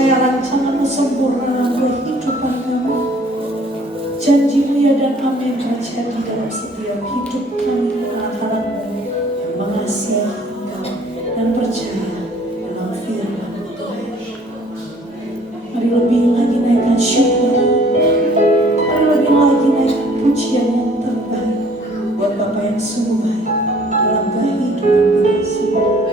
percaya rancangan sempurna kehidupan kami. Janji-Mu ya dan amin terjadi dalam setiap hidup kami anak-anak-Mu yang mengasihi Engkau dan percaya dalam firman-Mu. Mari lebih lagi naikkan syukur, mari lebih lagi naikkan pujian yang terbaik buat Bapa yang sungguh baik dalam kehidupan kita semua.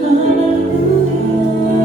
Hallelujah.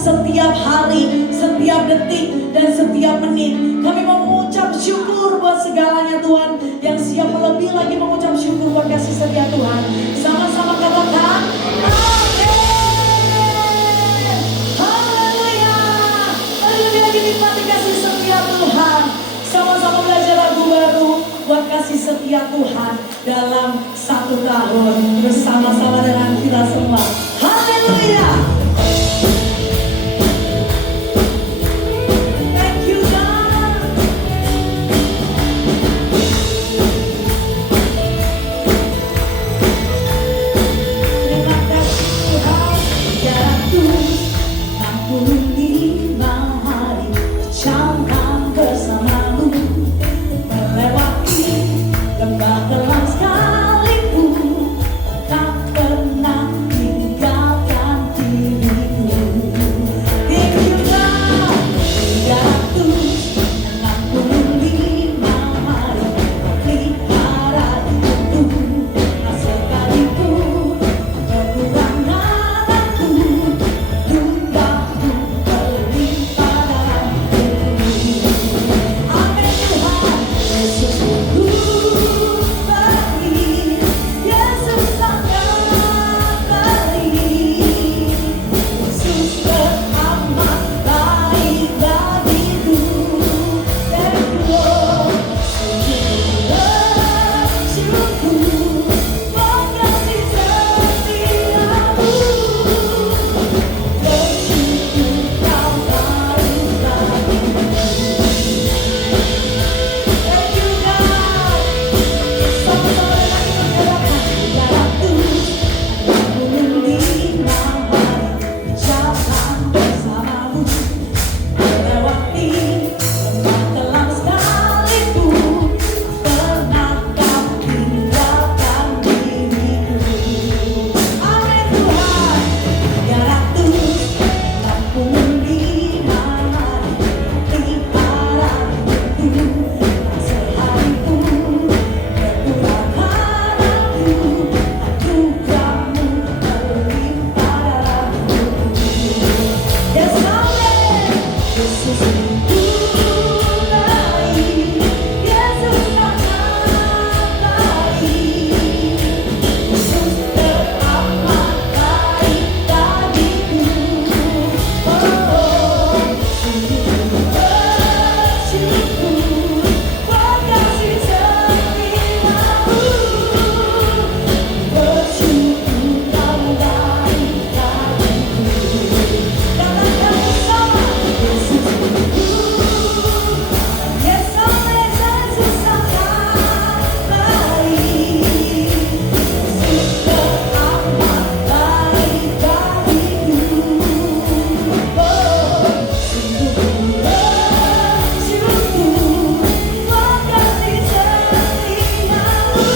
setiap hari, setiap detik, dan setiap menit. Kami mau mengucap syukur buat segalanya Tuhan, yang siap lebih lagi mengucap syukur buat kasih setia Tuhan. Sama-sama katakan amin. Haleluya. Mari lebih lagi nikmati kasih setia Tuhan. Sama-sama belajar lagu baru buat kasih setia Tuhan dalam 1 tahun bersama-sama dengan kita semua. Haleluya. Thank you God. Terima kasih Tuhan. 365 hari berjalan bersamamu, melewati lembah gelap sekalipun, tak pernah tinggalkan diriku. Thank you God. 365 hari pelihara hidupku, tak sekalipun kekurangan aku, jumlahmu berlimpah dalam hidupku. Amin Tuhan. Yesus ku beri, Yesus sangat beri, Yesus teramat baik bagiku. Thank you Lord. Bersyukur kasih setiamu, bersyukur kau baik bagiku. Thank you God. Sama-sama dengan kita katakan 365 hari berjalan bersamamu, melewati lembah gelap sekalipun, pernah kau tinggalkan diriku. Amin Tuhan. 365 hari pelihara hidupku, tak sekalipun kekurangan aku, anugerahmu berlimpah dalam hidupku. Yes, amin. Yesus ku beri, Yesus sangat baik, Yesus teramat baik bagiku. Oh, sungguh bersyukur buat kasih setiamu, bersyukur kau baik bagiku. Katakan bersama, Yesus ku, yes amin. Yesus sangat baik, Yesus teramat baik bagiku. Oh, sungguh bersyukur buat kasih setiamu,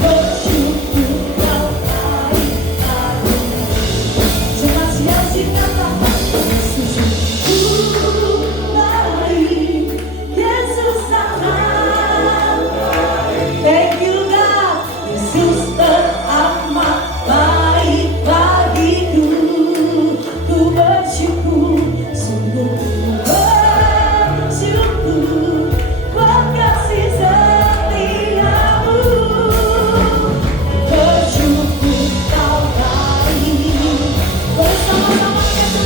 bersyukur kau baik bagiku. Cuma sia-sia katakan Yesus ku baik, Yesus sangat baik. Thank you God. Yesus teramat baik bagiku. Ku bersyukur, sungguh ku bersyukur buat kasih setiamu, bersyukur kau baik. Bersama-sama kita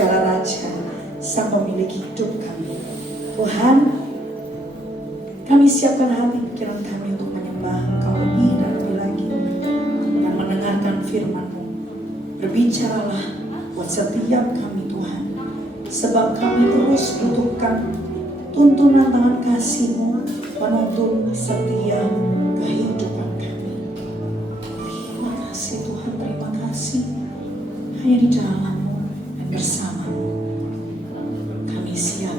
segala raja, sang pemilik hidup kami. Tuhan, kami siapkan hati pikiran kami untuk menyembah Engkau lebih dan lebih lagi, yang mendengarkan firman-Mu. Berbicaralah buat setiap kami Tuhan, sebab kami terus butuhkan tuntunan tangan kasih-Mu menuntun setiap kehidupan kami. Terima kasih Tuhan, terima kasih. Hanya di dalam-Mu dan bersama-Mu kami siap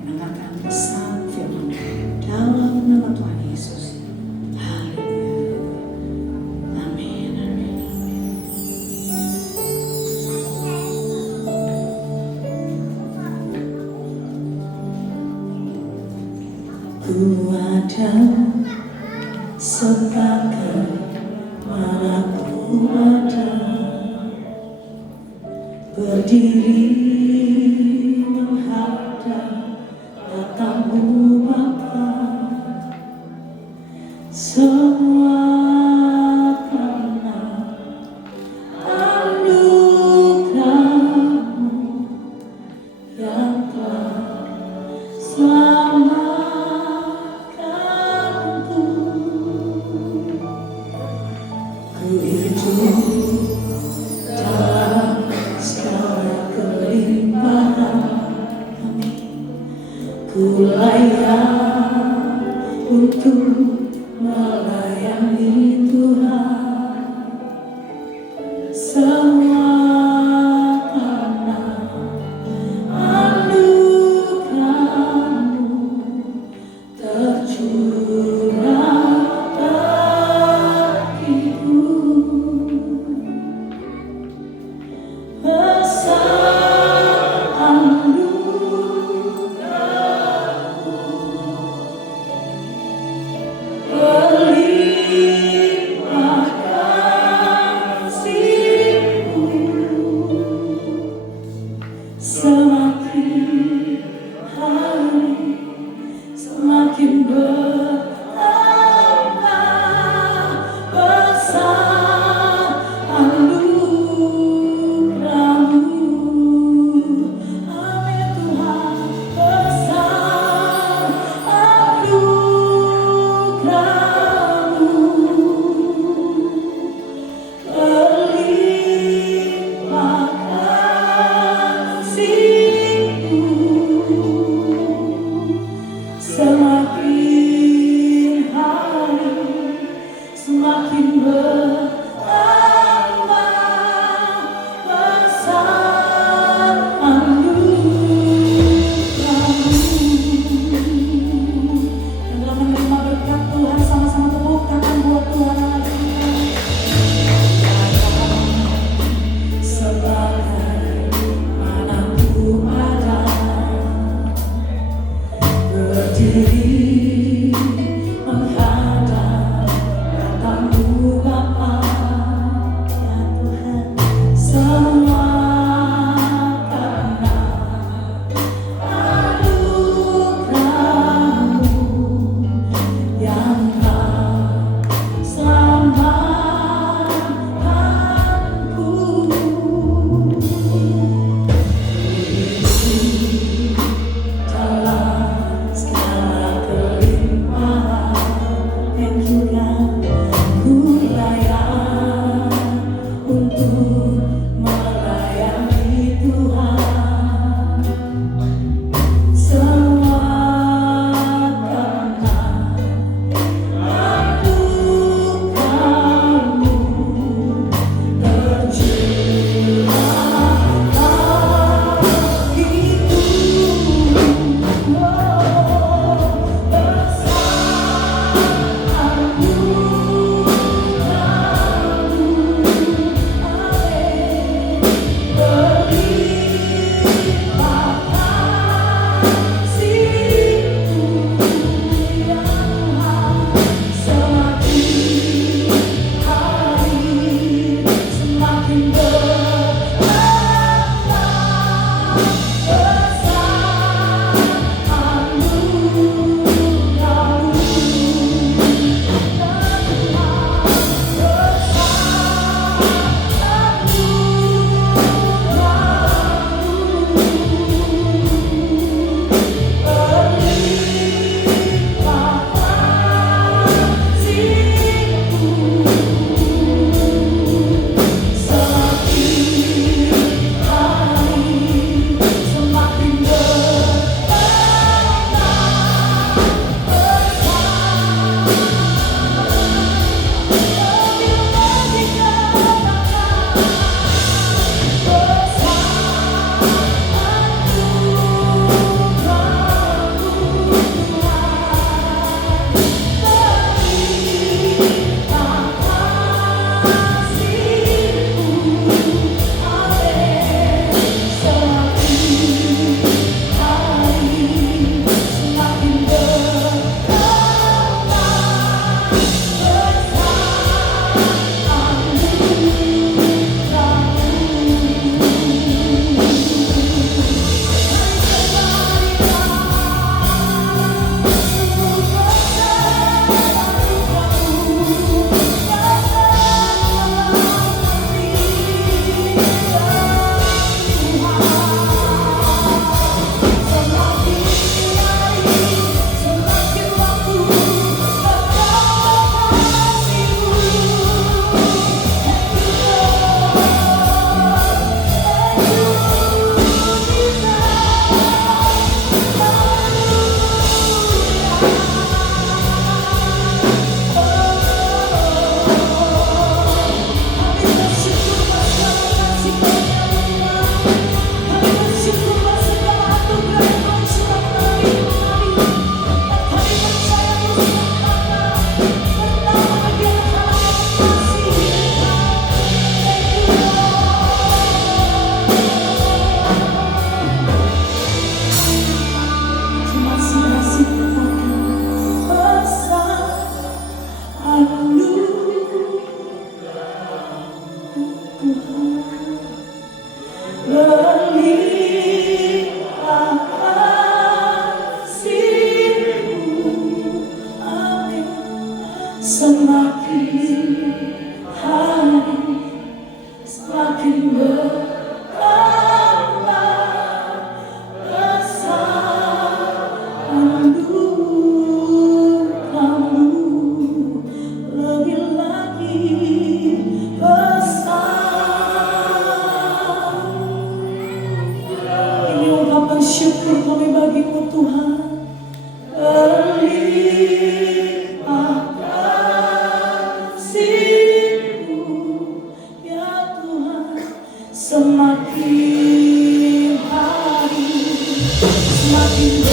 mendengarkan pesan firman dalam nama Tuhan Yesus. Haleluya. Amin, amin, amin. Ku ada sebagai mana ku ada, berdiri menghadap tatamu Bapa, semua karena anugerah-Mu yang telah selamatkanku. Ku hidup dalam segala kelimpahan, ku layak untuk melayani Tuhan. Semua karena anugerah-Mu tercurah bagiku. Besar anugerah-Mu, syukur kami bagimu Tuhan. Berlimpah kasih-Mu ya Tuhan, semakin hari semakin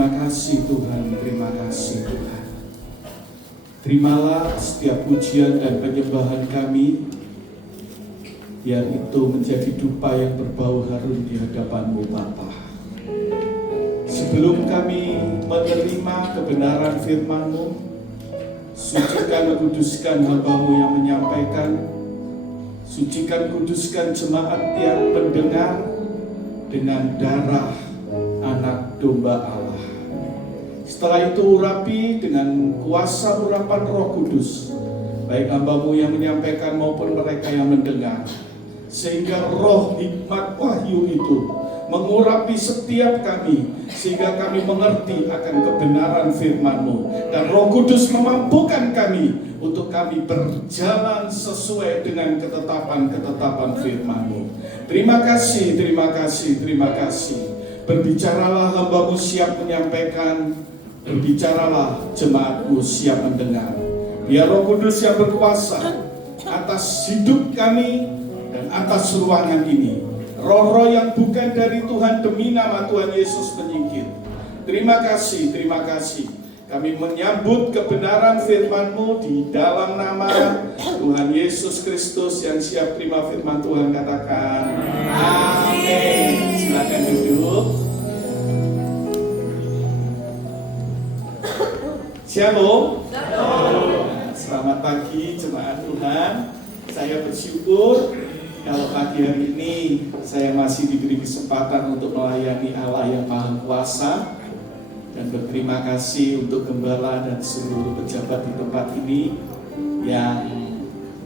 Terima kasih Tuhan, terima kasih Tuhan. Terimalah setiap pujian dan penyembahan kami, biar itu menjadi dupa yang berbau harum di hadapan-Mu Bapa. Sebelum kami menerima kebenaran firman-Mu, sucikan dan kuduskan hamba-Mu yang menyampaikan, sucikan kuduskan jemaat yang mendengar dengan darah anak domba Allah. Setelah itu urapi dengan kuasa urapan Roh Kudus, baik hamba-Mu yang menyampaikan maupun mereka yang mendengar, sehingga roh hikmat wahyu itu mengurapi setiap kami, sehingga kami mengerti akan kebenaran firman-Mu, dan Roh Kudus memampukan kami untuk kami berjalan sesuai dengan ketetapan-ketetapan firman-Mu. Terima kasih, terima kasih, terima kasih. Berbicaralah hamba-Mu siap menyampaikan, berbicaralah jemaat-Mu siap mendengar. Biar Roh Kudus yang berkuasa atas hidup kami dan atas ruangan ini. Roh-roh yang bukan dari Tuhan demi nama Tuhan Yesus menyingkir. Terima kasih, terima kasih. Kami menyambut kebenaran firman-Mu di dalam nama Tuhan Yesus Kristus yang siap terima firman Tuhan, katakan amin. Silakan duduk. Shalom. Selamat pagi jemaat Tuhan. Saya bersyukur kalau pagi hari ini saya masih diberi kesempatan untuk melayani Allah yang Maha Kuasa, dan berterima kasih untuk gembala dan seluruh pejabat di tempat ini yang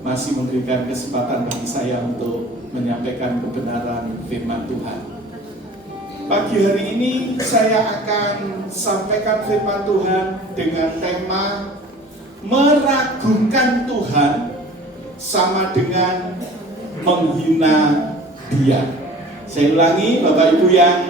masih memberikan kesempatan bagi saya untuk menyampaikan kebenaran firman Tuhan. Pagi hari ini saya akan sampaikan firman Tuhan dengan tema meragukan Tuhan sama dengan menghina Dia. Saya ulangi, Bapak Ibu yang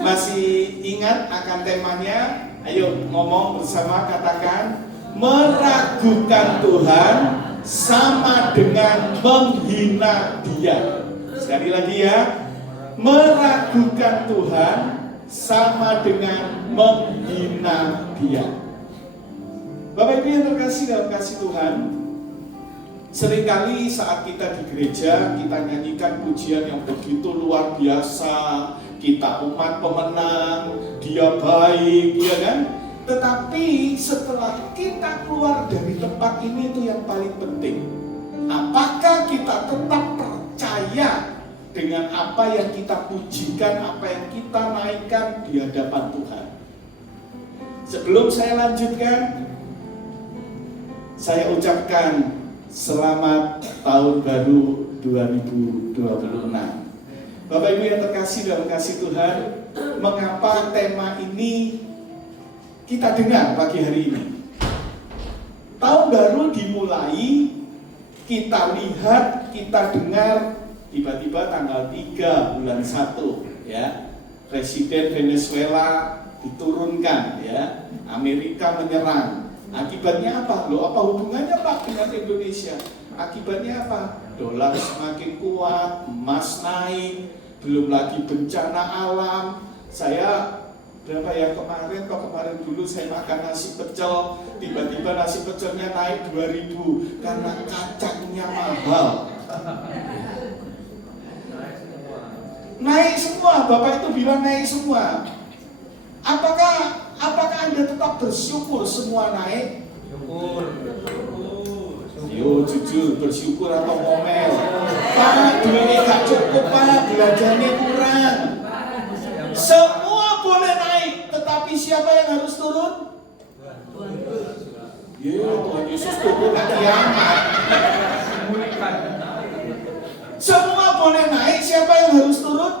masih ingat akan temanya, ayo ngomong bersama, katakan meragukan Tuhan sama dengan menghina Dia. Sekali lagi ya, meragukan Tuhan sama dengan menghina Dia. Bapak Ibu yang terkasih dalam kasih Tuhan, seringkali saat kita di gereja, kita nyanyikan pujian yang begitu luar biasa, kita umat pemenang, Dia baik, ya kan? Tetapi setelah kita keluar dari tempat ini, itu yang paling penting. Apakah kita tetap percaya dengan apa yang kita pujikan, apa yang kita naikkan di hadapan Tuhan? Sebelum saya lanjutkan, saya ucapkan selamat tahun baru 2026. Bapak Ibu yang terkasih dalam kasih Tuhan, mengapa tema ini kita dengar pagi hari ini? Tahun baru dimulai, kita lihat, kita dengar, tiba-tiba tanggal 3 bulan 1 ya, Presiden Venezuela diturunkan ya, Amerika menyerang. Akibatnya apa? Loh, apa hubungannya Pak dengan Indonesia? Akibatnya apa? Dolar semakin kuat, emas naik, belum lagi bencana alam. Saya berapa ya kemarin dulu saya makan nasi pecel, tiba-tiba nasi pecelnya naik 2.000 karena kacangnya mahal. Naik semua, Bapak itu bilang naik semua. Apakah Anda tetap bersyukur semua naik? Yo jujur, bersyukur atau ngomel? Pak, duitnya gak cukup Pak, belanjanya kurang. Semua boleh naik, tetapi siapa yang harus turun? Ya, Tuhan Yesus turun ke kiamat. Semua boleh naik, siapa yang harus turun?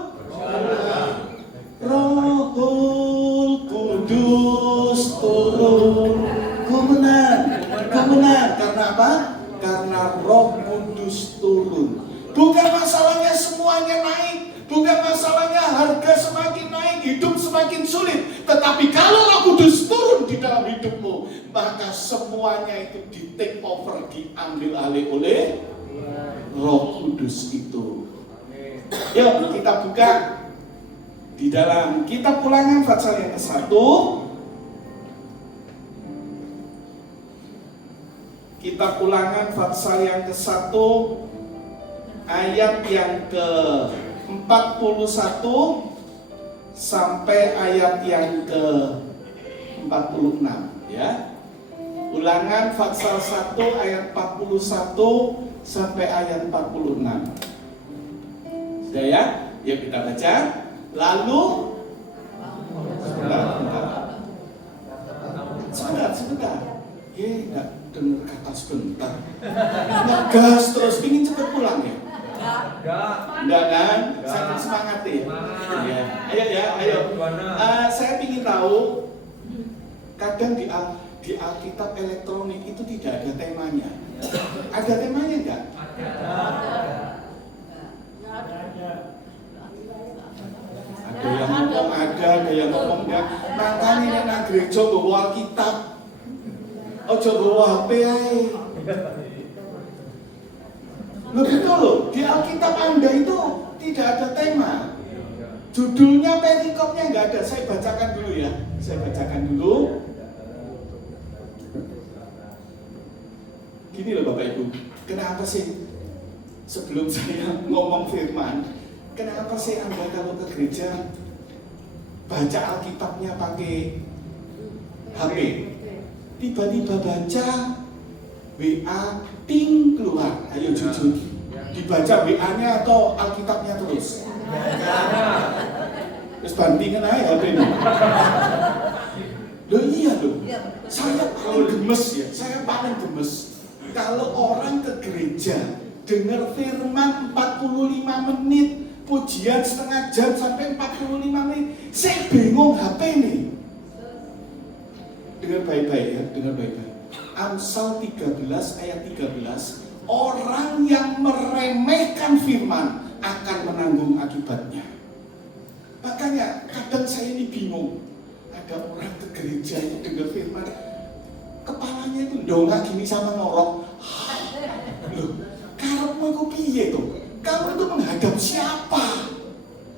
Rohul Kudus turun. Kau benar. Karena apa? Karena Roh Kudus turun. Bukan masalahnya semuanya naik, bukan masalahnya harga semakin naik, hidup semakin sulit. Tetapi kalau Roh Kudus turun di dalam hidupmu, maka semuanya itu di take over, diambil alih oleh Roh Kudus itu. Yuk kita buka di dalam kitab Ulangan pasal yang ke-1 Kitab Ulangan pasal yang ke-1 ayat yang ke-41 sampai ayat yang ke-46 ya. Ulangan pasal 1 ayat 41 sampai ayat 46. Sudah ya? Yuk kita baca. Lalu sebentar. Enggak dengar kata sebentar. Ngegas terus, ingin cepat pulang ya? Enggak kan? Saya semangat ya? Ayo. Saya ingin tahu, kadang di Alkitab elektronik itu tidak ada temanya. Ada temanya enggak? Ada yang ngomong ada yang ngomong enggak. Makanya nang gereja bawa Alkitab. Ojo bawa HP ae. Loh gitu loh, di Alkitab Anda itu tidak ada tema. Judulnya, perikopnya enggak ada. Saya bacakan dulu ya. Gini loh Bapak Ibu, kenapa sih sebelum saya ngomong firman, kenapa sih Anda kalau ke gereja baca Alkitabnya pakai HP, tiba-tiba baca WA ting keluar, ayo jujur, dibaca WA-nya atau Alkitabnya terus? Terus bandingin aja HP ini. Loh iya loh, saya paling gemes kalau orang ke gereja dengar firman 45 menit, pujian setengah jam sampai 45 menit, saya bingung HP nih. Dengar baik-baik ya, Amsal 13 ayat 13, orang yang meremehkan firman akan menanggung akibatnya. Makanya kadang saya ini bingung, ada orang ke gereja yang dengar firman, kepalanya itu dongak gini sama ngorok. Loh, karepmu itu piye tuh? Kamu itu menghadap siapa?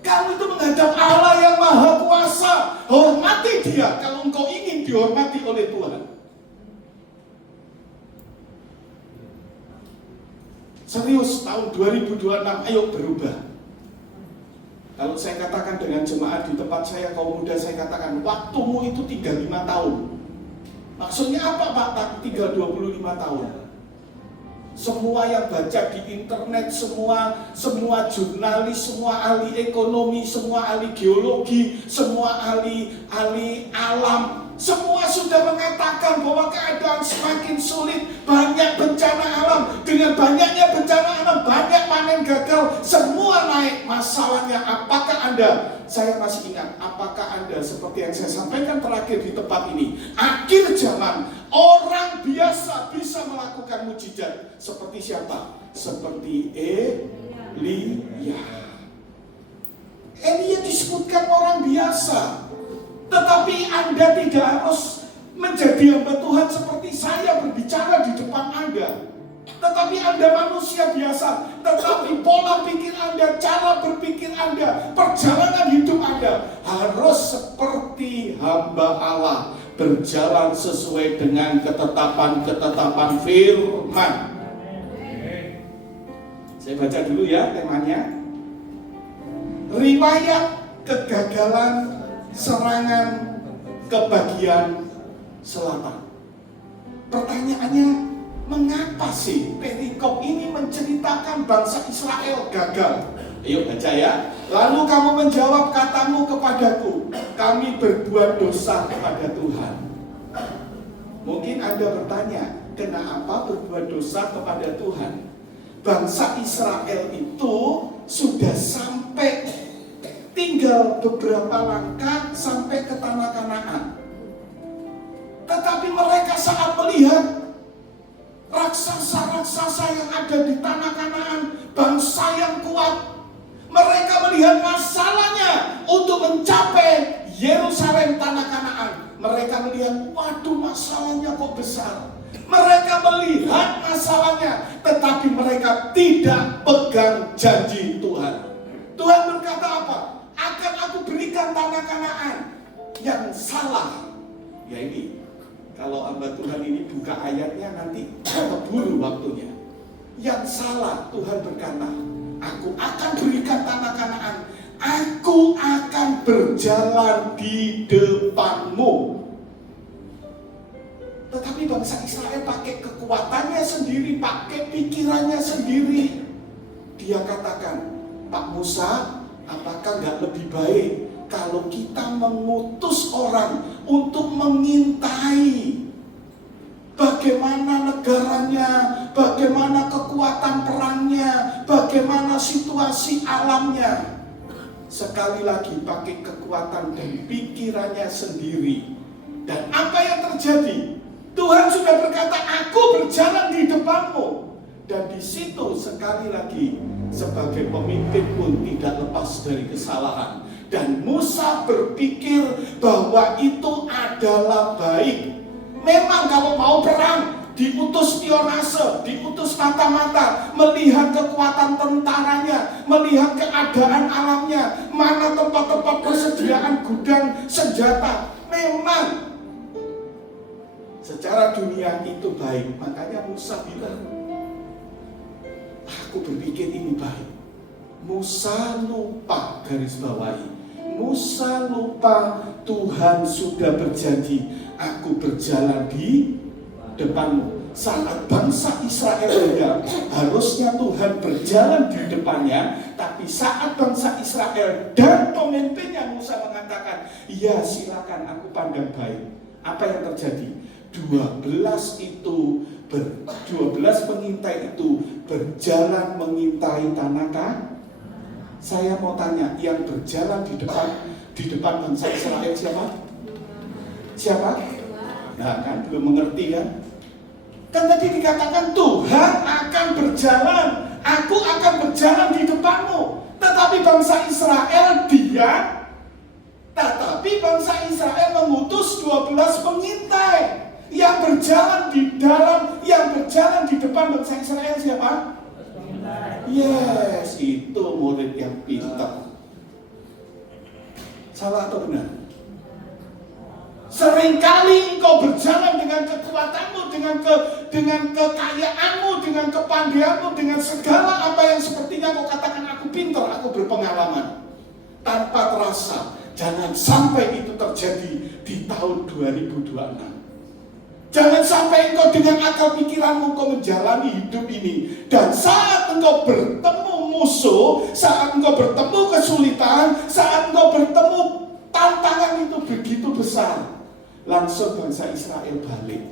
Kamu itu menghadap Allah yang Maha Kuasa. Hormati Dia kalau engkau ingin dihormati oleh Tuhan. Serius, tahun 2026 ayo berubah. Kalau saya katakan dengan jemaat di tempat saya, kaum muda, saya katakan waktumu itu tinggal 5 tahun. Maksudnya apa Pak? Tinggal 25 tahun. Semua yang baca di internet, semua jurnalis, semua ahli ekonomi, semua ahli geologi, semua ahli alam, semua sudah mengatakan bahwa keadaan semakin sulit, banyak bencana alam. Dengan banyaknya bencana alam, banyak panen gagal, semua naik. Masalahnya apakah Anda, saya masih ingat, apakah Anda seperti yang saya sampaikan terakhir di tempat ini, akhir zaman orang biasa bisa melakukan mujizat. Seperti siapa? Seperti Elia. Elia disebutkan orang biasa. Tetapi Anda tidak harus menjadi hamba Tuhan seperti saya berbicara di depan Anda. Tetapi Anda manusia biasa. Tetapi pola pikir Anda, cara berpikir Anda, perjalanan hidup Anda harus seperti hamba Allah, berjalan sesuai dengan ketetapan firman. Saya baca dulu ya temanya. Riwayat kegagalan serangan ke bagian selatan. Pertanyaannya, mengapa sih perikop ini menceritakan bangsa Israel gagal? Ayo baca ya. Lalu kamu menjawab, katamu kepadaku, kami berbuat dosa kepada Tuhan. Mungkin Anda bertanya, kenapa berbuat dosa kepada Tuhan? Bangsa Israel itu sudah sampai, tinggal beberapa langkah sampai ke tanah Kanaan. Tetapi mereka saat melihat raksasa-raksasa yang ada di tanah Kanaan, bangsa yang kuat, mereka melihat masalahnya untuk mencapai Yerusalem, tanah Kanaan. Mereka melihat, waduh masalahnya kok besar. Mereka melihat masalahnya, tetapi mereka tidak pegang janji Tuhan. Tuhan berkata apa? Akan aku berikan tanah Kanaan. Yang salah, ya ini, Kalau hamba Tuhan ini buka ayatnya nanti keburu waktunya. Yang salah, Tuhan berkata, aku akan berikan tanah Kanaan, aku akan berjalan di depanmu. Tetapi bangsa Israel pakai kekuatannya sendiri, pakai pikirannya sendiri. Dia katakan, Pak Musa, apakah nggak lebih baik kalau kita mengutus orang untuk mengintai bagaimana negaranya, bagaimana kekuatan perangnya, bagaimana situasi alamnya. Sekali lagi pakai kekuatan dan pikirannya sendiri. Dan apa yang terjadi? Tuhan sudah berkata, aku berjalan di depanmu. Dan di situ sekali lagi, sebagai pemimpin pun tidak lepas dari kesalahan. Dan Musa berpikir bahwa itu adalah baik. Memang kalau mau perang, diutus spionase, diutus mata-mata, melihat kekuatan tentaranya, melihat keadaan alamnya, mana tempat-tempat persediaan gudang senjata. Memang secara dunia itu baik. Makanya Musa bilang, aku berpikir ini baik. Musa lupa, garis bawahi, Musa lupa Tuhan sudah berjanji, aku berjalan di depanmu. Saat bangsa Israel juga harusnya Tuhan berjalan di depannya, tapi saat bangsa Israel dan pemimpinnya Musa mengatakan, ya silakan, aku pandang baik. Apa yang terjadi? 12 pengintai itu berjalan mengintai tanah Kanaan. Saya mau tanya, yang berjalan di depan bangsa Israel siapa? Siapa? Nah kan, belum mengerti kan? Kan tadi dikatakan Tuhan akan berjalan, aku akan berjalan di depanmu. Tetapi bangsa Israel diam. Tetapi bangsa Israel mengutus 12 pengintai. Yang berjalan di depan bangsa Israel siapa? Yes, itu murid yang pintar. Salah atau benar? Seringkali engkau berjalan dengan kekuatanmu, dengan kekayaanmu, dengan kepandaianmu, dengan segala apa yang sepertinya kau katakan aku pintar, aku berpengalaman. Tanpa terasa, jangan sampai itu terjadi di tahun 2026. Jangan sampai engkau dengan akal pikiranmu engkau menjalani hidup ini. Dan saat engkau bertemu musuh, saat engkau bertemu kesulitan, saat engkau bertemu tantangan itu begitu besar, langsung bangsa Israel balik.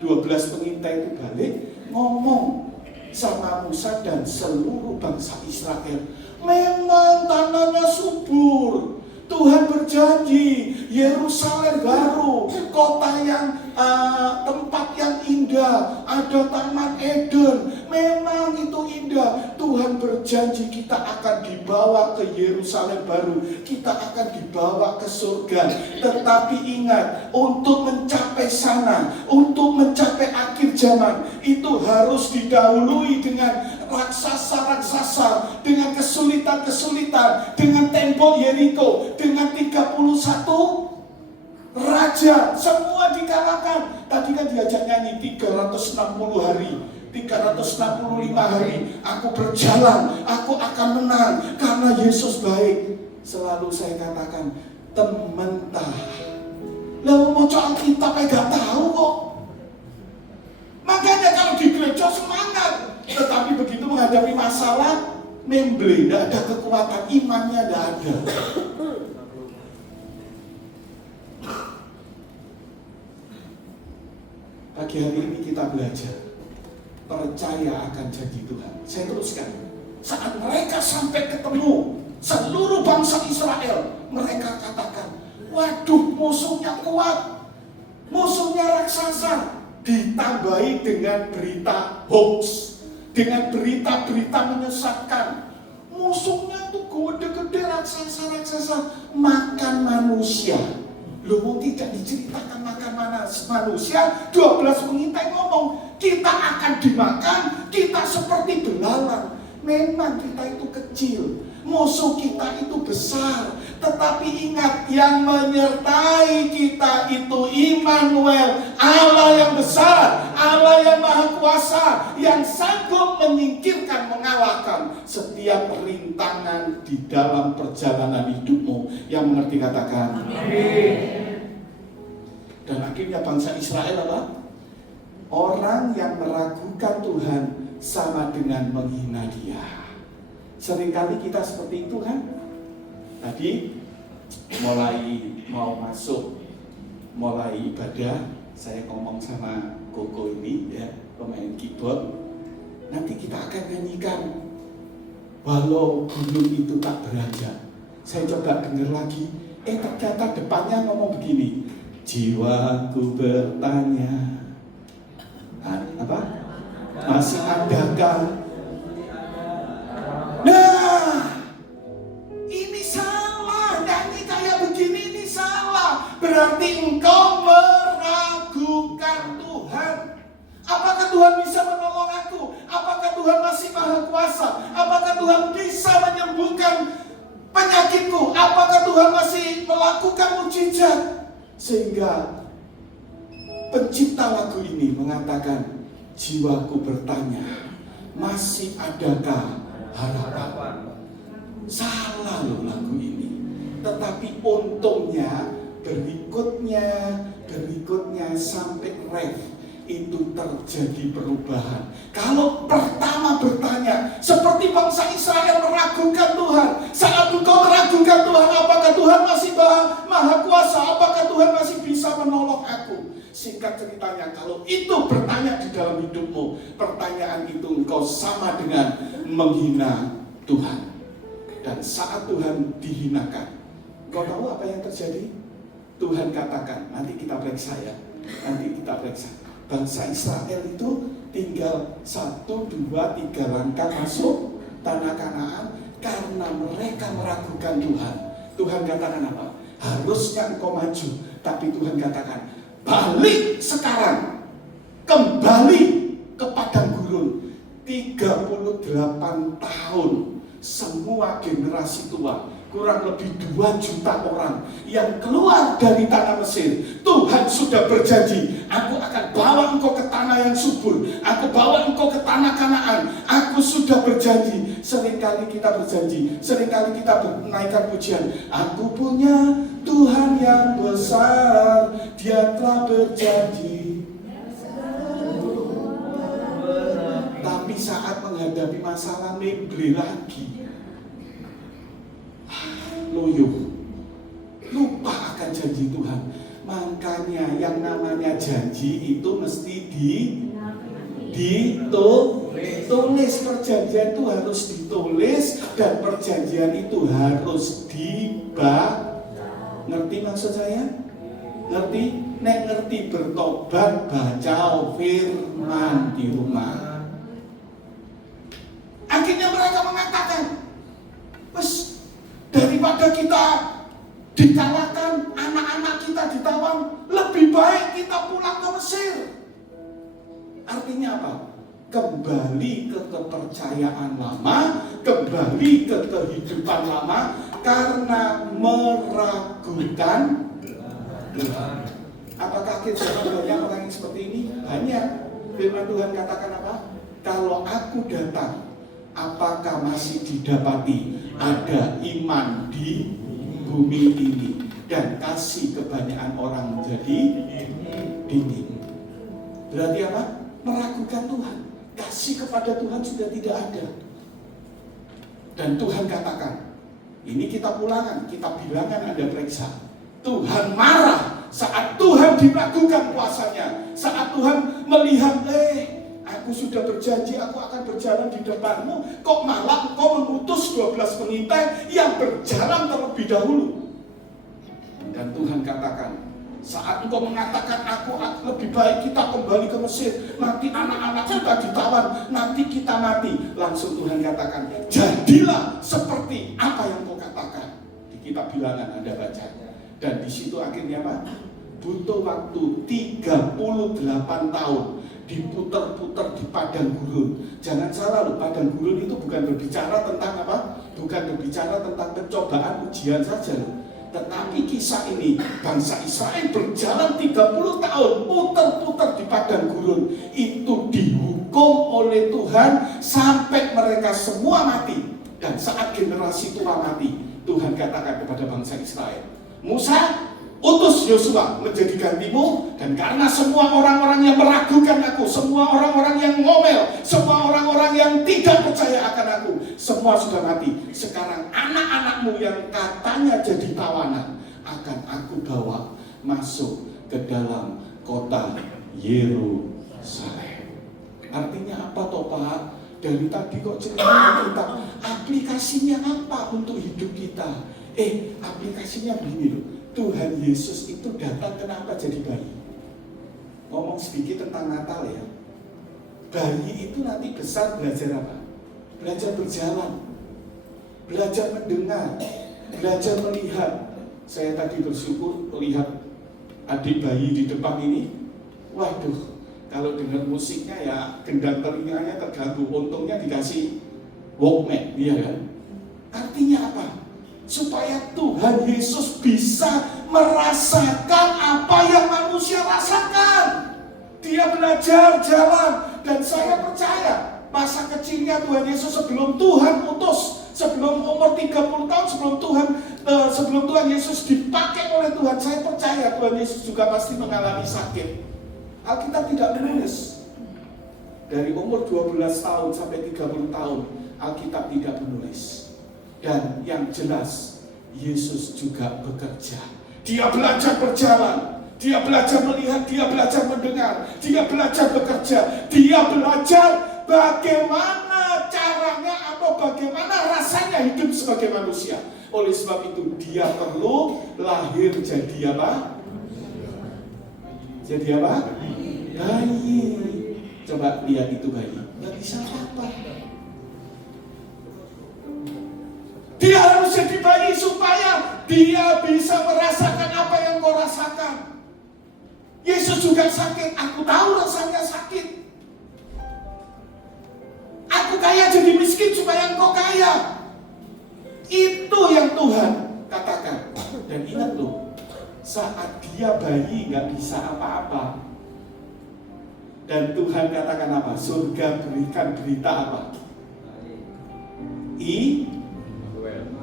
12 pengintai itu balik, ngomong sama Musa dan seluruh bangsa Israel. Memang tanahnya subur. Tuhan berjanji, Yerusalem baru, kota yang tempat yang indah, ada Taman Eden. Memang itu indah. Tuhan berjanji kita akan dibawa ke Yerusalem baru, kita akan dibawa ke surga. Tetapi ingat, untuk mencapai sana, untuk mencapai akhir zaman, itu harus didahului dengan raksasa-raksasa, dengan kesulitan-kesulitan, dengan tembok Yeriko, dengan 31 raja, semua dikalahkan. Tadi kan diajak nyanyi 360 hari, 365 hari, aku berjalan, aku akan menang, karena Yesus baik. Selalu saya katakan, tementah. Lalu mau coba kita gak tahu kok. Makanya kalau di gereja semangat, tetapi begitu menghadapi masalah, memble, tidak ada kekuatan, imannya tidak ada. Pagi hari ini kita belajar, percaya akan janji Tuhan. Saya teruskan, saat mereka sampai ketemu seluruh bangsa Israel, mereka katakan, waduh, musuhnya kuat, musuhnya raksasa. Ditambahi dengan berita hoax, dengan berita-berita menyesatkan. Musuhnya tuh gede-gede, raksasa-raksasa makan manusia. Loh, tidak diceritakan makan manusia. 12 pengintai ngomong, kita akan dimakan, kita seperti belalang. Memang kita itu kecil, musuh kita itu besar, Tetapi ingat, yang menyertai kita itu Immanuel, Allah yang besar, Allah yang maha kuasa, yang sanggup menyingkirkan, mengalahkan setiap rintangan di dalam perjalanan hidupmu. Yang mengerti katakan amin. Dan akhirnya bangsa Israel apa? Orang yang meragukan Tuhan sama dengan menghina Dia. Seringkali kita seperti itu kan? Tadi mulai mau masuk, mulai ibadah, saya ngomong sama Koko ini ya, pemain keyboard. Nanti kita akan nyanyikan walau gunung itu tak beranjak. Saya coba dengar lagi, ternyata depannya ngomong begini, jiwaku bertanya, apa? Masih adakah? Nah, ini salah, nyanyi kayak begini ini salah. Berarti engkau meragukan Tuhan. Apakah Tuhan bisa menolong aku? Apakah Tuhan masih maha kuasa? Apakah Tuhan bisa menyembuhkan penyakitku? Apakah Tuhan masih melakukan mujizat? Sehingga pencipta lagu ini mengatakan, jiwaku bertanya, masih adakah harapan? Salah loh lagu ini. Tetapi untungnya berikutnya sampai ref itu terjadi perubahan. Kalau pertama bertanya seperti bangsa Israel meragukan Tuhan, saat engkau meragukan Tuhan, apakah Tuhan masih maha kuasa? Apakah Tuhan masih bisa menolong aku? Singkat ceritanya, kalau itu bertanya di dalam hidupmu, pertanyaan itu engkau sama dengan menghina Tuhan. Dan saat Tuhan dihinakan, engkau tahu apa yang terjadi? Tuhan katakan, nanti kita periksa ya, nanti kita periksa. Bangsa Israel itu tinggal 1, 2, 3 langkah masuk tanah Kanaan karena mereka meragukan Tuhan. Tuhan katakan apa? Harusnya engkau maju, tapi Tuhan katakan, balik sekarang, kembali ke padang gurun. 38 tahun semua generasi tua, kurang lebih 2 juta orang yang keluar dari tanah Mesir. Tuhan sudah berjanji, aku akan bawa engkau ke tanah yang subur, aku bawa engkau ke tanah Kanaan. Aku sudah berjanji. Seringkali kita berjanji, seringkali kita menaikkan pujian, aku punya Tuhan yang besar, Dia telah berjanji. Tapi saat menghadapi masalah membeli lagi, loyo, lupa akan janji Tuhan. Makanya yang namanya janji itu mesti ditulis. Perjanjian itu harus ditulis, dan perjanjian itu harus dibaca. Ngerti maksud saya? Ngerti? Nek ngerti bertobat, baca firman di rumah. Akhirnya mereka mengatakan, wes, daripada kita dikalahkan, anak-anak kita ditawan, lebih baik kita pulang ke Mesir. Artinya apa? Kembali ke kepercayaan lama, kembali ke kehidupan lama, karena meragukan Tuhan. Apakah kita banyak orang yang seperti ini? Banyak. Firman Tuhan katakan apa? Kalau aku datang, apakah masih didapati ada iman di bumi ini, dan kasih kebanyakan orang menjadi dingin? Berarti apa? Meragukan Tuhan. Kasih kepada Tuhan sudah tidak ada. Dan Tuhan katakan, ini kita pulangan, kita bilangan, ada periksa. Tuhan marah saat Tuhan diragukan kuasanya, saat Tuhan melihat, aku sudah berjanji aku akan berjalan di depanmu, kok malah engkau mengutus 12 pengintai yang berjalan terlebih dahulu. Dan Tuhan katakan, saat engkau mengatakan aku lebih baik kita kembali ke Mesir, nanti anak-anak kita ditawan, nanti kita mati. Langsung Tuhan katakan, jadilah seperti apa yang kau katakan. Di kitab bilangan Anda baca. Dan di situ akhirnya apa? Butuh waktu 38 tahun. diputar-putar di padang gurun. Jangan salah loh, padang gurun itu bukan berbicara tentang apa? Bukan berbicara tentang pencobaan, ujian saja loh. Tetapi kisah ini, bangsa Israel berjalan 30 tahun, putar-putar di padang gurun. Itu dihukum oleh Tuhan sampai mereka semua mati. Dan saat generasi tua mati, Tuhan katakan kepada bangsa Israel, Musa, utus Yosua menjadi gantimu, dan karena semua orang-orang yang meragukan aku, semua orang-orang yang ngomel, semua orang-orang yang tidak percaya akan aku, semua sudah mati. Sekarang anak-anakmu yang katanya jadi tawanan akan aku bawa masuk ke dalam kota Yerusalem. Artinya apa toh Pak? Dari tadi kok cerita kita, aplikasinya apa untuk hidup kita? Aplikasinya begini loh. Tuhan Yesus itu datang kenapa jadi bayi? Ngomong sedikit tentang Natal ya. Bayi itu nanti besar belajar apa? Belajar berjalan, belajar mendengar, belajar melihat. Saya tadi bersyukur melihat adik bayi di depan ini. Waduh, kalau dengar musiknya ya gendang telinganya terganggu. Untungnya dikasih Walkman, iya kan? Artinya apa? Supaya Tuhan Yesus bisa merasakan apa yang manusia rasakan. Dia belajar jalan, dan saya percaya masa kecilnya Tuhan Yesus sebelum Tuhan utus, sebelum umur 30 tahun, sebelum Tuhan Yesus dipakai oleh Tuhan, saya percaya Tuhan Yesus juga pasti mengalami sakit. Alkitab tidak menulis. Dari umur 12 tahun sampai 30 tahun, Alkitab tidak menulis. Dan yang jelas, Yesus juga bekerja. Dia belajar berjalan, dia belajar melihat, dia belajar mendengar, dia belajar bekerja, dia belajar bagaimana caranya atau bagaimana rasanya hidup sebagai manusia. Oleh sebab itu dia perlu lahir jadi apa? Jadi apa? Bayi. Coba lihat itu bayi, nggak bisa apa. Dia harus jadi bayi supaya dia bisa merasakan apa yang kau rasakan. Yesus juga sakit, aku tahu rasanya sakit. Aku kaya jadi miskin supaya engkau kaya. Itu yang Tuhan katakan. Dan ingat loh, saat dia bayi gak bisa apa-apa, dan Tuhan katakan apa? Surga berikan berita apa?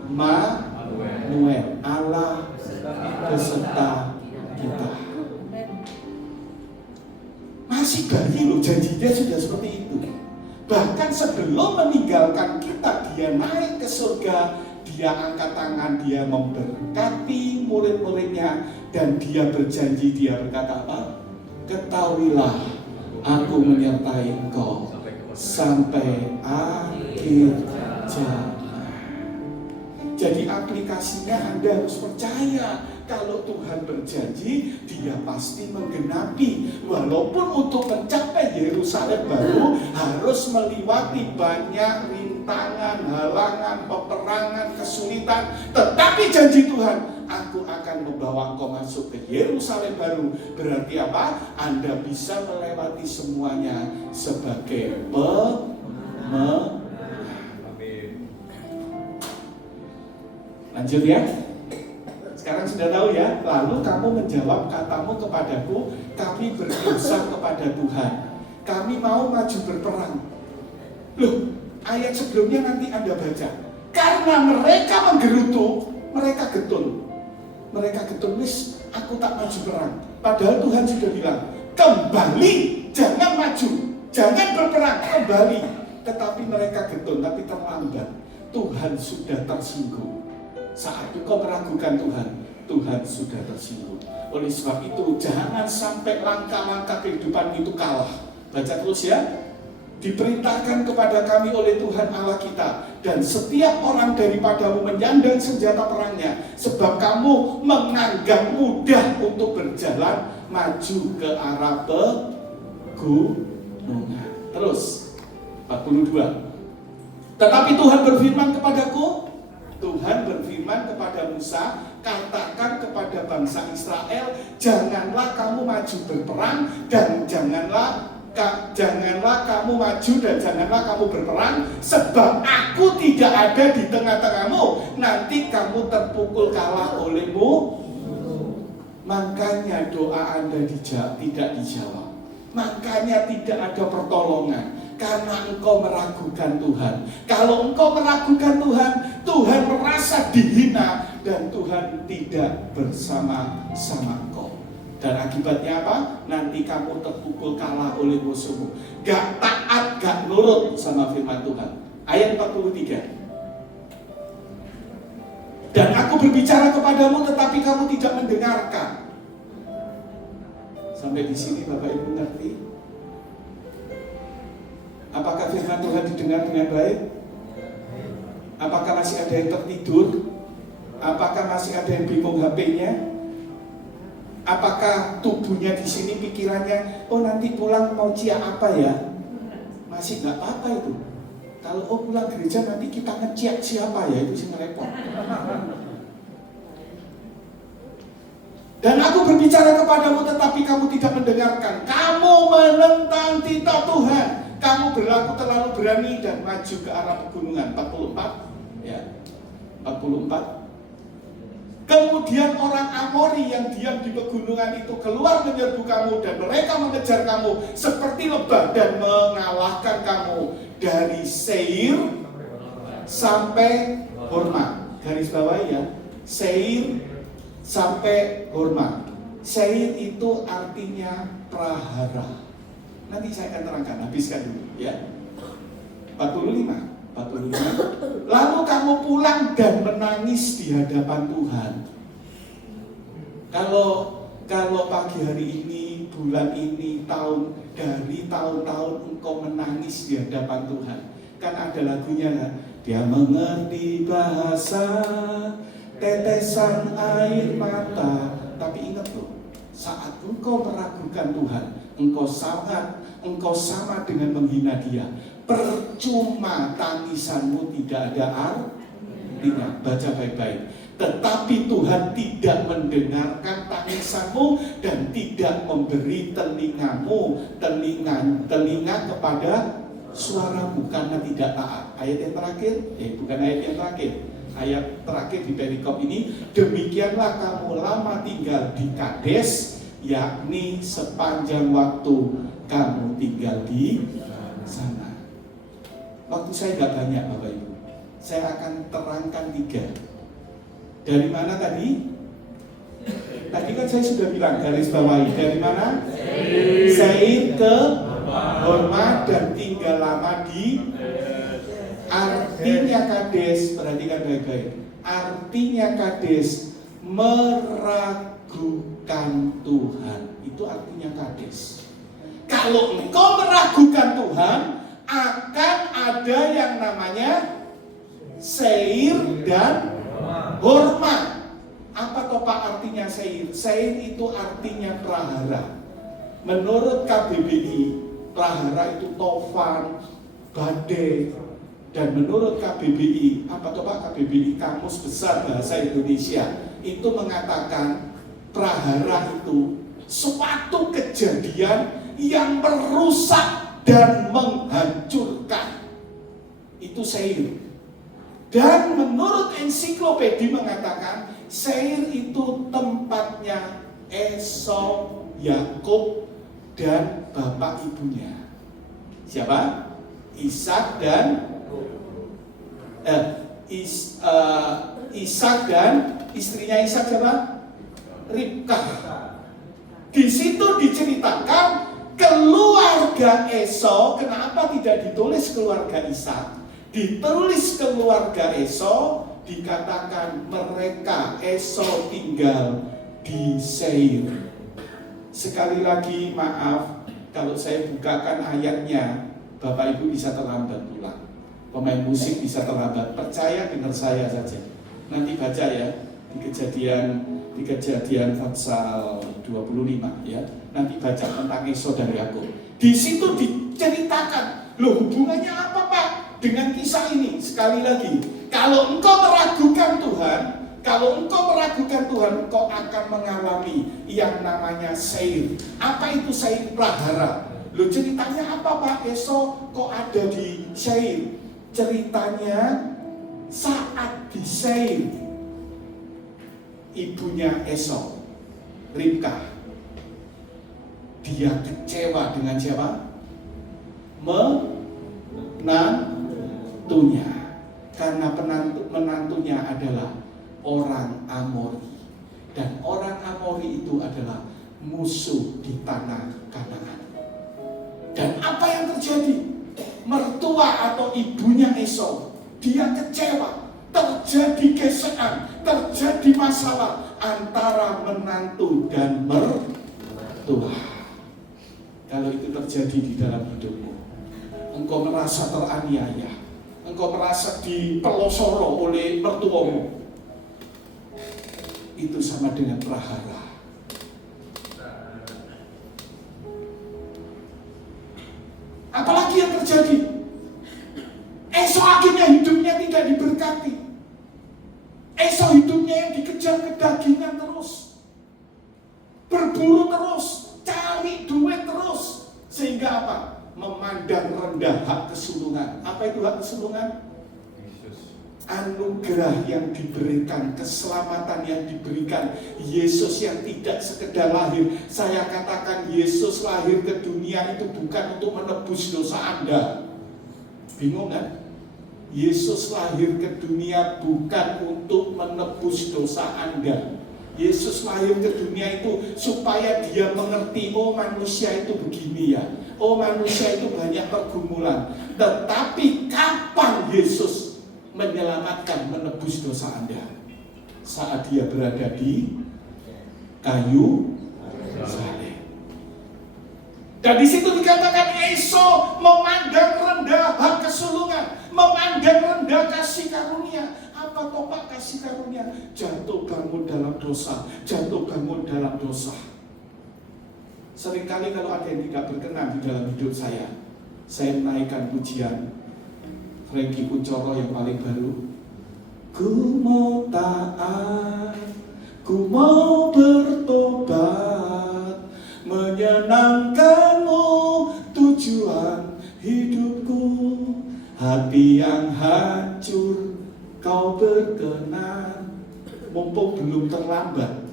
Immanuel, Allah beserta kita. Masih bayi loh, janjinya sudah seperti itu. Bahkan sebelum meninggalkan kita, dia naik ke surga, dia angkat tangan, dia memberkati murid-muridnya, dan dia berjanji, dia berkata apa? Ketahuilah, aku menyertai engkau sampai akhir zaman. Jadi aplikasinya Anda harus percaya, kalau Tuhan berjanji, dia pasti menggenapi. Walaupun untuk mencapai Yerusalem baru harus melewati banyak rintangan, halangan, peperangan, kesulitan, tetapi janji Tuhan, aku akan membawa engkau masuk ke Yerusalem baru. Berarti apa? Anda bisa melewati semuanya sebagai pemenang. Lanjut ya. Sekarang sudah tahu ya. Lalu kamu menjawab katamu kepadaku, kami berdosa kepada Tuhan, kami mau maju berperang. Loh, ayat sebelumnya nanti Anda baca. Karena mereka menggerutu, mereka getun. Mereka getun, wis aku tak maju perang. Padahal Tuhan sudah bilang, kembali, jangan maju, jangan berperang, kembali. Tetapi mereka getun, tapi terlambat. Tuhan sudah tersinggung. Saat engkau meragukan Tuhan, Tuhan sudah tersinggung. Oleh sebab itu, jangan sampai langkah-langkah kehidupan itu kalah. Baca terus ya. Diperintahkan kepada kami oleh Tuhan Allah kita, dan setiap orang daripadamu menyandang senjata perangnya, sebab kamu menganggap mudah untuk berjalan maju ke arah pegunungan. Terus 42. Tetapi Tuhan berfirman kepadaku, Tuhan berfirman kepada Musa, katakan kepada bangsa Israel, janganlah kamu maju berperang, dan janganlah Janganlah kamu maju dan janganlah kamu berperang, sebab aku tidak ada di tengah-tengahmu, nanti kamu terpukul kalah olehmu. Makanya doa Anda tidak dijawab. Makanya tidak ada pertolongan, karena engkau meragukan Tuhan. Kalau engkau meragukan Tuhan, Tuhan merasa dihina dan Tuhan tidak bersama-sama engkau. Dan akibatnya apa? Nanti kamu terpukul kalah oleh musuhmu. Gak taat, gak nurut sama firman Tuhan. Ayat 43. Dan aku berbicara kepadamu tetapi kamu tidak mendengarkan. Sampai di sini Bapak Ibu ngerti? Apakah firman Tuhan didengar dengan baik? Apakah masih ada yang tertidur? Apakah masih ada yang bingung HP-nya? Apakah tubuhnya di sini pikirannya, oh nanti pulang mau cia apa ya? Masih nggak apa-apa itu. Kalau pulang gereja nanti kita ngeciak siapa ya, itu sih repot. Dan aku berbicara kepadamu tetapi kamu tidak mendengarkan. Kamu menentang titah Tuhan. Kamu berlaku terlalu berani dan maju ke arah pegunungan. 44 ya. 44. Kemudian orang Amori yang diam di pegunungan itu keluar menyerbu kamu, dan mereka mengejar kamu seperti lebah dan mengalahkan kamu dari Seir sampai Horma. Garis bawah ya, Seir sampai Horma. Seir itu artinya prahara. Nanti saya akan terangkan, habiskan dulu ya. 45. Lalu kamu pulang dan menangis di hadapan Tuhan. Kalau pagi hari ini, bulan ini, dari tahun-tahun engkau menangis di hadapan Tuhan, kan ada lagunya kan? Dia mengerti bahasa tetesan air mata. Tapi ingat loh, saat engkau meragukan Tuhan, engkau sama dengan menghina Dia. Percuma tangisanmu tidak ada artinya. Baca baik-baik. Tetapi Tuhan tidak mendengarkan tangisanmu dan tidak memberi telinga kepada suaramu karena tidak taat. Ayat yang terakhir, bukan ayat yang terakhir. Ayat terakhir di perikop ini, demikianlah kamu lama tinggal di Kades, yakni sepanjang waktu kamu tinggal di sana. Waktu saya nggak banyak Bapak Ibu, saya akan terangkan 3. Dari mana tadi? Tadi kan saya sudah bilang garis bawahi. Dari mana? Seir ke Horma dan tinggal lama di. Artinya Kades, perhatikan baik-baik. Artinya Kades meragukan Tuhan. Itu artinya Kades. Kalau engkau meragukan Tuhan, akan ada yang namanya Seir dan Horma. Apa toh Pak artinya Seir? Seir itu artinya prahara. Menurut KBBI, prahara itu tofan, badai. Dan menurut KBBI, apa toh Pak KBBI, Kamus Besar Bahasa Indonesia, itu mengatakan prahara itu suatu kejadian yang merusak dan menghancurkan. Itu Seir. Dan menurut ensiklopedi mengatakan Seir itu tempatnya Esau, Yakub dan bapak ibunya. Siapa? Ishak dan Ishak dan istrinya Ishak siapa? Ribkah. Di situ diceritakan keluarga Esau. Kenapa tidak ditulis keluarga Ishak? Ditulis keluarga Esau, dikatakan mereka Esau tinggal di Seir. Sekali lagi maaf, kalau saya bukakan ayatnya, Bapak Ibu bisa terlambat pulang. Pemain musik bisa terlambat. Percaya dengar saya saja. Nanti baca ya di kejadian pasal 25 ya. Nanti baca tentang Esau dan Yakub. Di situ diceritakan, loh hubungannya apa Pak dengan kisah ini? Sekali lagi, kalau engkau meragukan Tuhan, engkau akan mengalami yang namanya Seir. Apa itu Seir? Prahara. Loh, ceritanya apa Pak? Esau kok ada di Seir? Ceritanya saat di Seir, ibunya Esau, Ribkah, dia kecewa dengan siapa? Menantunya. Karena menantunya adalah orang Amori. Dan orang Amori itu adalah musuh di tanah Kanaan. Dan apa yang terjadi? Mertua atau ibunya Esau, dia kecewa. Terjadi gesekan, terjadi masalah antara menantu dan mertua. Kalau itu terjadi di dalam hidupmu, engkau merasa teraniaya, engkau merasa dipelosoro oleh mertuamu, itu sama dengan prahara. Apalagi yang terjadi? Esau akhirnya hidupnya tidak diberkati. Esau hidupnya yang dikejar kedagingan terus, berburu terus, cari duit terus, sehingga apa? Memandang rendah hak kesulungan. Apa itu hak kesulungan? Anugerah yang diberikan, keselamatan yang diberikan, Yesus yang tidak sekedar lahir. Saya katakan Yesus lahir ke dunia itu bukan untuk menebus dosa Anda. Bingung kan? Yesus lahir ke dunia bukan untuk menebus dosa Anda. Yesus lahir ke dunia itu supaya dia mengerti, oh manusia itu begini ya, oh manusia itu banyak pergumulan. Tetapi kapan Yesus menyelamatkan, menebus dosa Anda? Saat dia berada di kayu salib. Dan di situ dikatakan Esau memandang rendah hak kesulungan, memandang rendah kasih karunia. Apa topak kasih karunia? Jatuh bangun dalam dosa, jatuh bangun dalam dosa. Seringkali kalau ada yang tidak berkenan di dalam hidup saya menaikkan pujian Frankie Kuncoro yang paling baru. Ku mau taat, ku mau bertobat, menyenangkanmu tujuan hidupku. Hati yang hancur kau berkenan. Mumpung belum terlambat,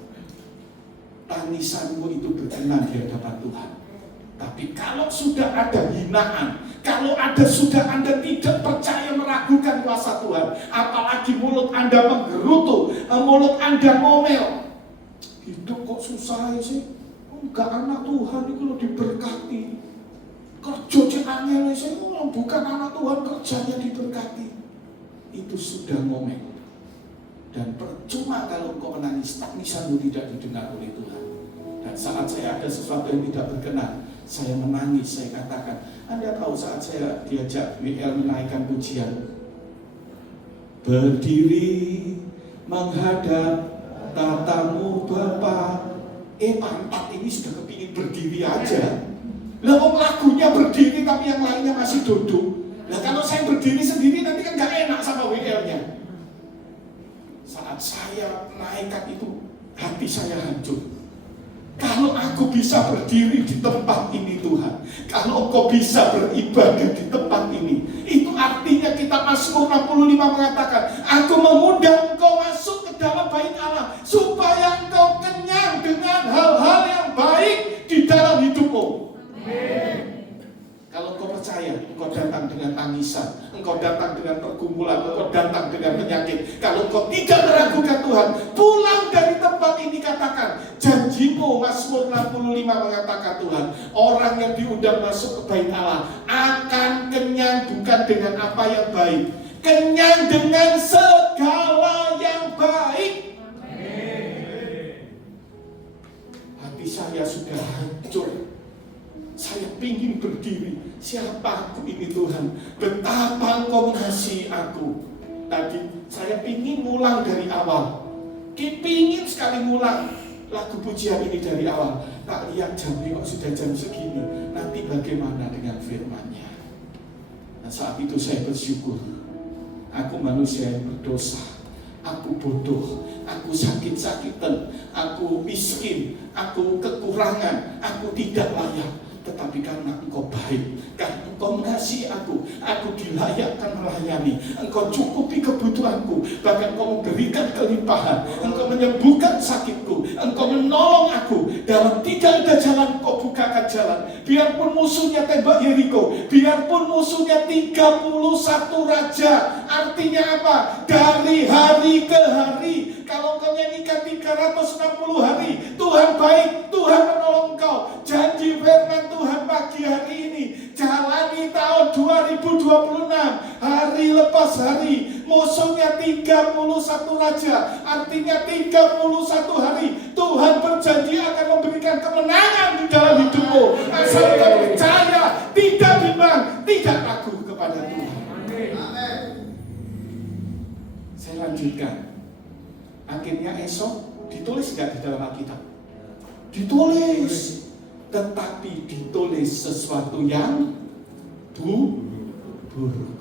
tangisanmu itu berkenan di hadapan Tuhan. Tapi kalau sudah ada hinaan, kalau sudah Anda tidak percaya, meragukan kuasa Tuhan, apalagi mulut Anda menggerutu, mulut Anda ngomel, hidup kok susah sih? Enggak, anak Tuhan itu lo diberkati. Kerja cek angel sih, bukan anak Tuhan kerjanya diberkati. Itu sudah ngomel. Dan percuma kalau engkau menangis, tangisanmu tidak didengar oleh Tuhan. Dan saat saya ada sesuatu yang tidak berkenan, saya menangis, saya katakan, Anda tahu saat saya diajak WL menaikkan pujian, berdiri menghadap tatamu Bapa. Pantat ini sudah kepingin berdiri aja. Lah kok lagunya berdiri tapi yang lainnya masih duduk. Lah kalau saya berdiri sendiri nanti kan gak enak sama WL-nya. Saat saya naikkan itu, hati saya hancur. Kalau aku bisa berdiri di tempat ini Tuhan, kalau Engkau bisa beribadah di tempat ini, itu artinya kita Mazmur 65 mengatakan, aku mengundang Engkau masuk ke dalam bait Allah, supaya Engkau kenyang dengan hal-hal yang baik di dalam hidupmu. Amen. Kalau engkau percaya, engkau datang dengan tangisan, engkau datang dengan pergumulan, engkau datang dengan penyakit. Kalau engkau tidak meragukan Tuhan, pulang dari tempat ini katakan, janjimu Mazmur 65 mengatakan Tuhan, orang yang diundang masuk ke bait Allah akan kenyang bukan dengan apa yang baik, kenyang dengan segala yang baik. Amen. Hati saya sudah hancur. Saya ingin berdiri. Siapa aku ini Tuhan? Betapa Engkau mengasihi aku. Tadi saya ingin ngulang dari awal. Kepingin sekali ngulang lagu pujian ini dari awal. Tak lihat jamnya kok sudah jam segini. Nanti bagaimana dengan firman-Nya? Nah, saat itu saya bersyukur. Aku manusia yang berdosa. Aku bodoh. Aku sakit-sakitan. Aku miskin. Aku kekurangan. Aku tidak layak. tetapi karena Engkau baik, karena Engkau mengasihi aku dilayakkan melayani. Engkau cukupi kebutuhanku, bahkan Engkau memberikan kelimpahan, Engkau menyembuhkan sakitku, Engkau menolong aku. Dalam tidak ada jalan, Engkau bukakan jalan. Biarpun musuhnya tembak Yeriko, biarpun musuhnya 31 raja. Artinya apa? Dari hari ke hari. Kalau kau nyanyikan 360 hari, Tuhan baik, Tuhan menolong engkau. Janji firman Tuhan pagi hari ini, jalani tahun 2026, hari lepas hari. Musuhnya 31 raja, artinya 31 hari. Tuhan berjanji akan memberikan kemenangan di dalam hidupmu. Asal kau percaya, tidak bimbang, tidak ragu kepada Tuhan. Saya lanjutkan. Akhirnya esok ditulis tidak di dalam Alkitab? Ditulis. Tetapi ditulis sesuatu yang buruk.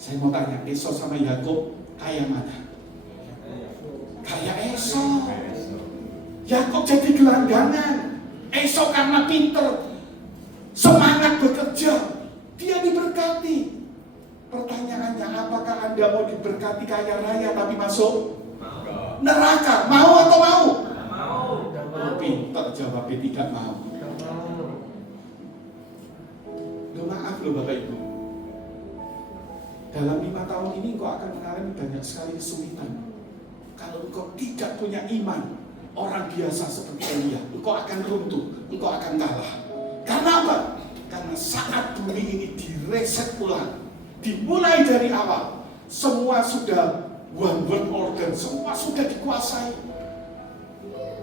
Saya mau tanya, Esau sama Yakub kayak mana? Kayak Esau. Yakub jadi gelandangan. Esau karena pinter, semangat bekerja, dia diberkati. Pertanyaannya, apakah Anda mau diberkati kaya raya tapi masuk neraka? Mau atau mau? Mau. Pintar jawabnya, tidak mau. Loh, maaf loh Bapak Ibu. Dalam 5 tahun ini engkau akan mengalami banyak sekali kesulitan. Kalau engkau tidak punya iman orang biasa seperti Elia, engkau akan runtuh, engkau akan kalah. Karena apa? Karena saat bumi ini direset ulang, dimulai dari awal, semua sudah one world order, semua sudah dikuasai.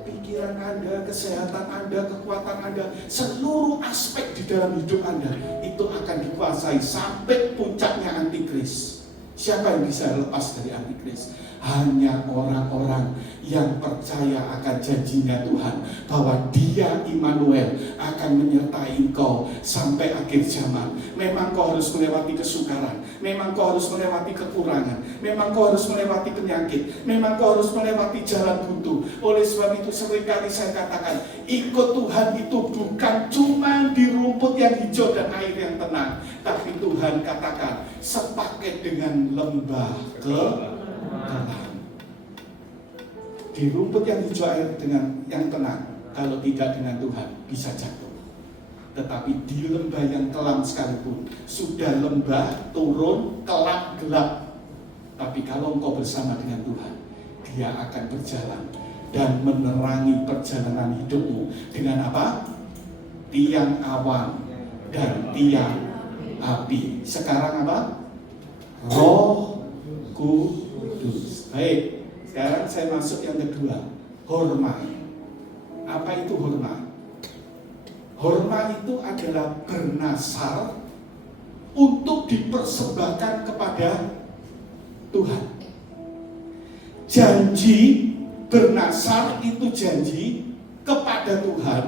Pikiran Anda, kesehatan Anda, kekuatan Anda, seluruh aspek di dalam hidup Anda itu akan dikuasai sampai puncaknya antikris. Siapa yang bisa lepas dari antikris? Hanya orang-orang yang percaya akan janjinya Tuhan, bahwa Dia Immanuel akan menyertai engkau sampai akhir zaman. Memang kau harus melewati kesukaran, memang kau harus melewati kekurangan, memang kau harus melewati penyakit, memang kau harus melewati jalan buntu. Oleh sebab itu seringkali saya katakan, ikut Tuhan itu bukan cuma di rumput yang hijau dan air yang tenang, tapi Tuhan katakan sepaket dengan lembah kelam. Di rumput yang hijau air dengan yang tenang, kalau tidak dengan Tuhan bisa jatuh. Tetapi di lembah yang kelam sekalipun, sudah lembah turun kelam gelap, tapi kalau engkau bersama dengan Tuhan, Dia akan berjalan dan menerangi perjalanan hidupmu dengan apa? Tiang awan dan tiang api. Sekarang apa? Roh Kudus. Baik, sekarang saya masuk yang kedua, hormat. Apa itu hormat? Hormat itu adalah bernasar untuk dipersembahkan kepada Tuhan. Janji bernasar itu janji kepada Tuhan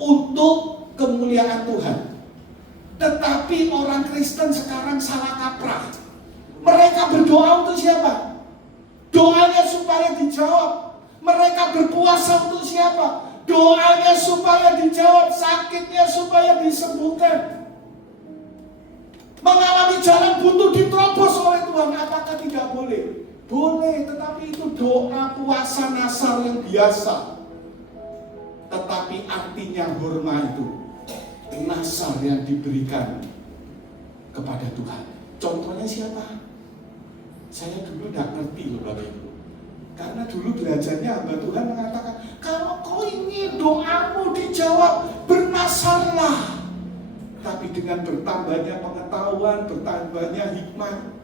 untuk kemuliaan Tuhan. Tetapi orang Kristen sekarang salah kaprah. Mereka berdoa untuk siapa? Doanya supaya dijawab. Mereka berpuasa untuk siapa? Doanya supaya dijawab. Sakitnya supaya disembuhkan. Mengalami jalan buntu diterobos oleh Tuhan. Apakah tidak boleh? Boleh, tetapi itu doa puasa nasar yang biasa. Tetapi artinya hormat itu nasar yang diberikan kepada Tuhan. Contohnya siapa? Saya dulu tidak ngerti loh Bapak Ibu. Karena dulu belajarnya hamba Tuhan mengatakan, kalau kau ingin doamu dijawab, bernasarlah. Tapi dengan bertambahnya pengetahuan, bertambahnya hikmat.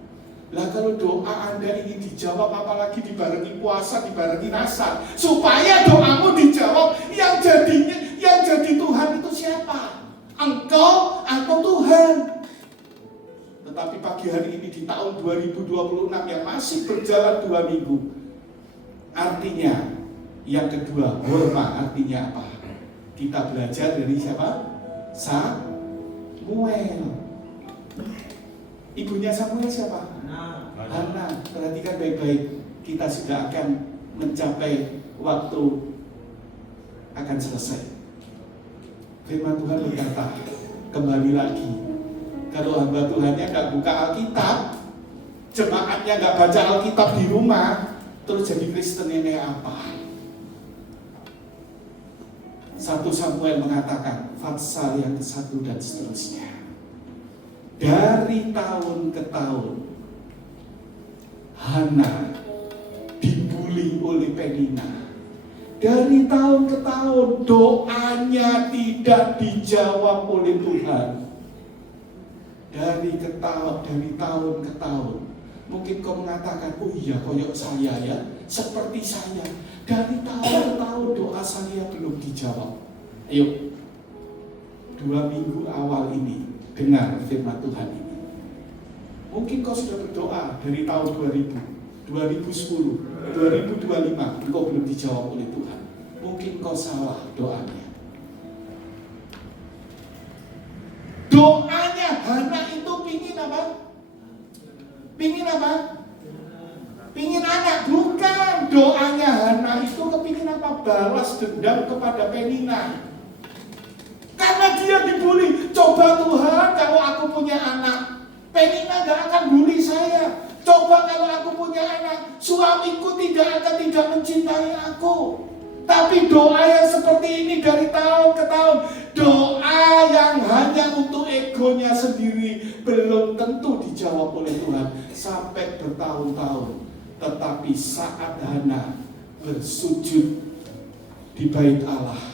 Lah kalau doa Anda ingin dijawab, apalagi dibarengi puasa, dibarengi nasar, supaya doamu dijawab, yang jadi Tuhan itu siapa? Engkau atau Tuhan? Tetapi pagi hari ini di tahun 2026 yang masih berjalan 2 minggu, artinya yang kedua, hormat artinya apa? Kita belajar dari siapa? Samuel. Ibunya Samuel siapa? Hana. Perhatikan baik-baik, kita sudah akan mencapai waktu akan selesai. Firman Tuhan berkata, kembali lagi, kalau hamba Tuhannya nggak buka Alkitab, jemaatnya nggak baca Alkitab di rumah, terus jadi Kristen yang kayak apa? 1 Samuel mengatakan, Fatsal yang ke-1 dan seterusnya. Dari tahun ke tahun, Hana dibully oleh Penina. Dari tahun ke tahun, doanya tidak dijawab oleh Tuhan. Dari tahun ke tahun. Mungkin kau mengatakan, oh iya koyok saya ya, seperti saya. Dari tahun ke tahun doa saya belum dijawab. Ayo, 2 minggu awal ini dengar firman Tuhan ini. Mungkin kau sudah berdoa dari tahun 2000, 2010, 2025, engkau belum dijawab oleh Tuhan. Mungkin kau salah doanya. Doanya Hana itu pingin apa? Pingin apa? Pingin anak. Bukan. Doanya Hana itu kepingin apa? Balas dendam kepada Penina. Karena dia dibully. Coba Tuhan, kalau aku punya anak, Penina gak akan bully saya. Coba kalau aku punya anak, suamiku tidak mencintai aku. Tapi doa yang seperti ini dari tahun ke tahun, doa yang hanya untuk egonya sendiri, belum tentu dijawab oleh Tuhan sampai bertahun-tahun. Tetapi saat Hana bersujud di bait Allah,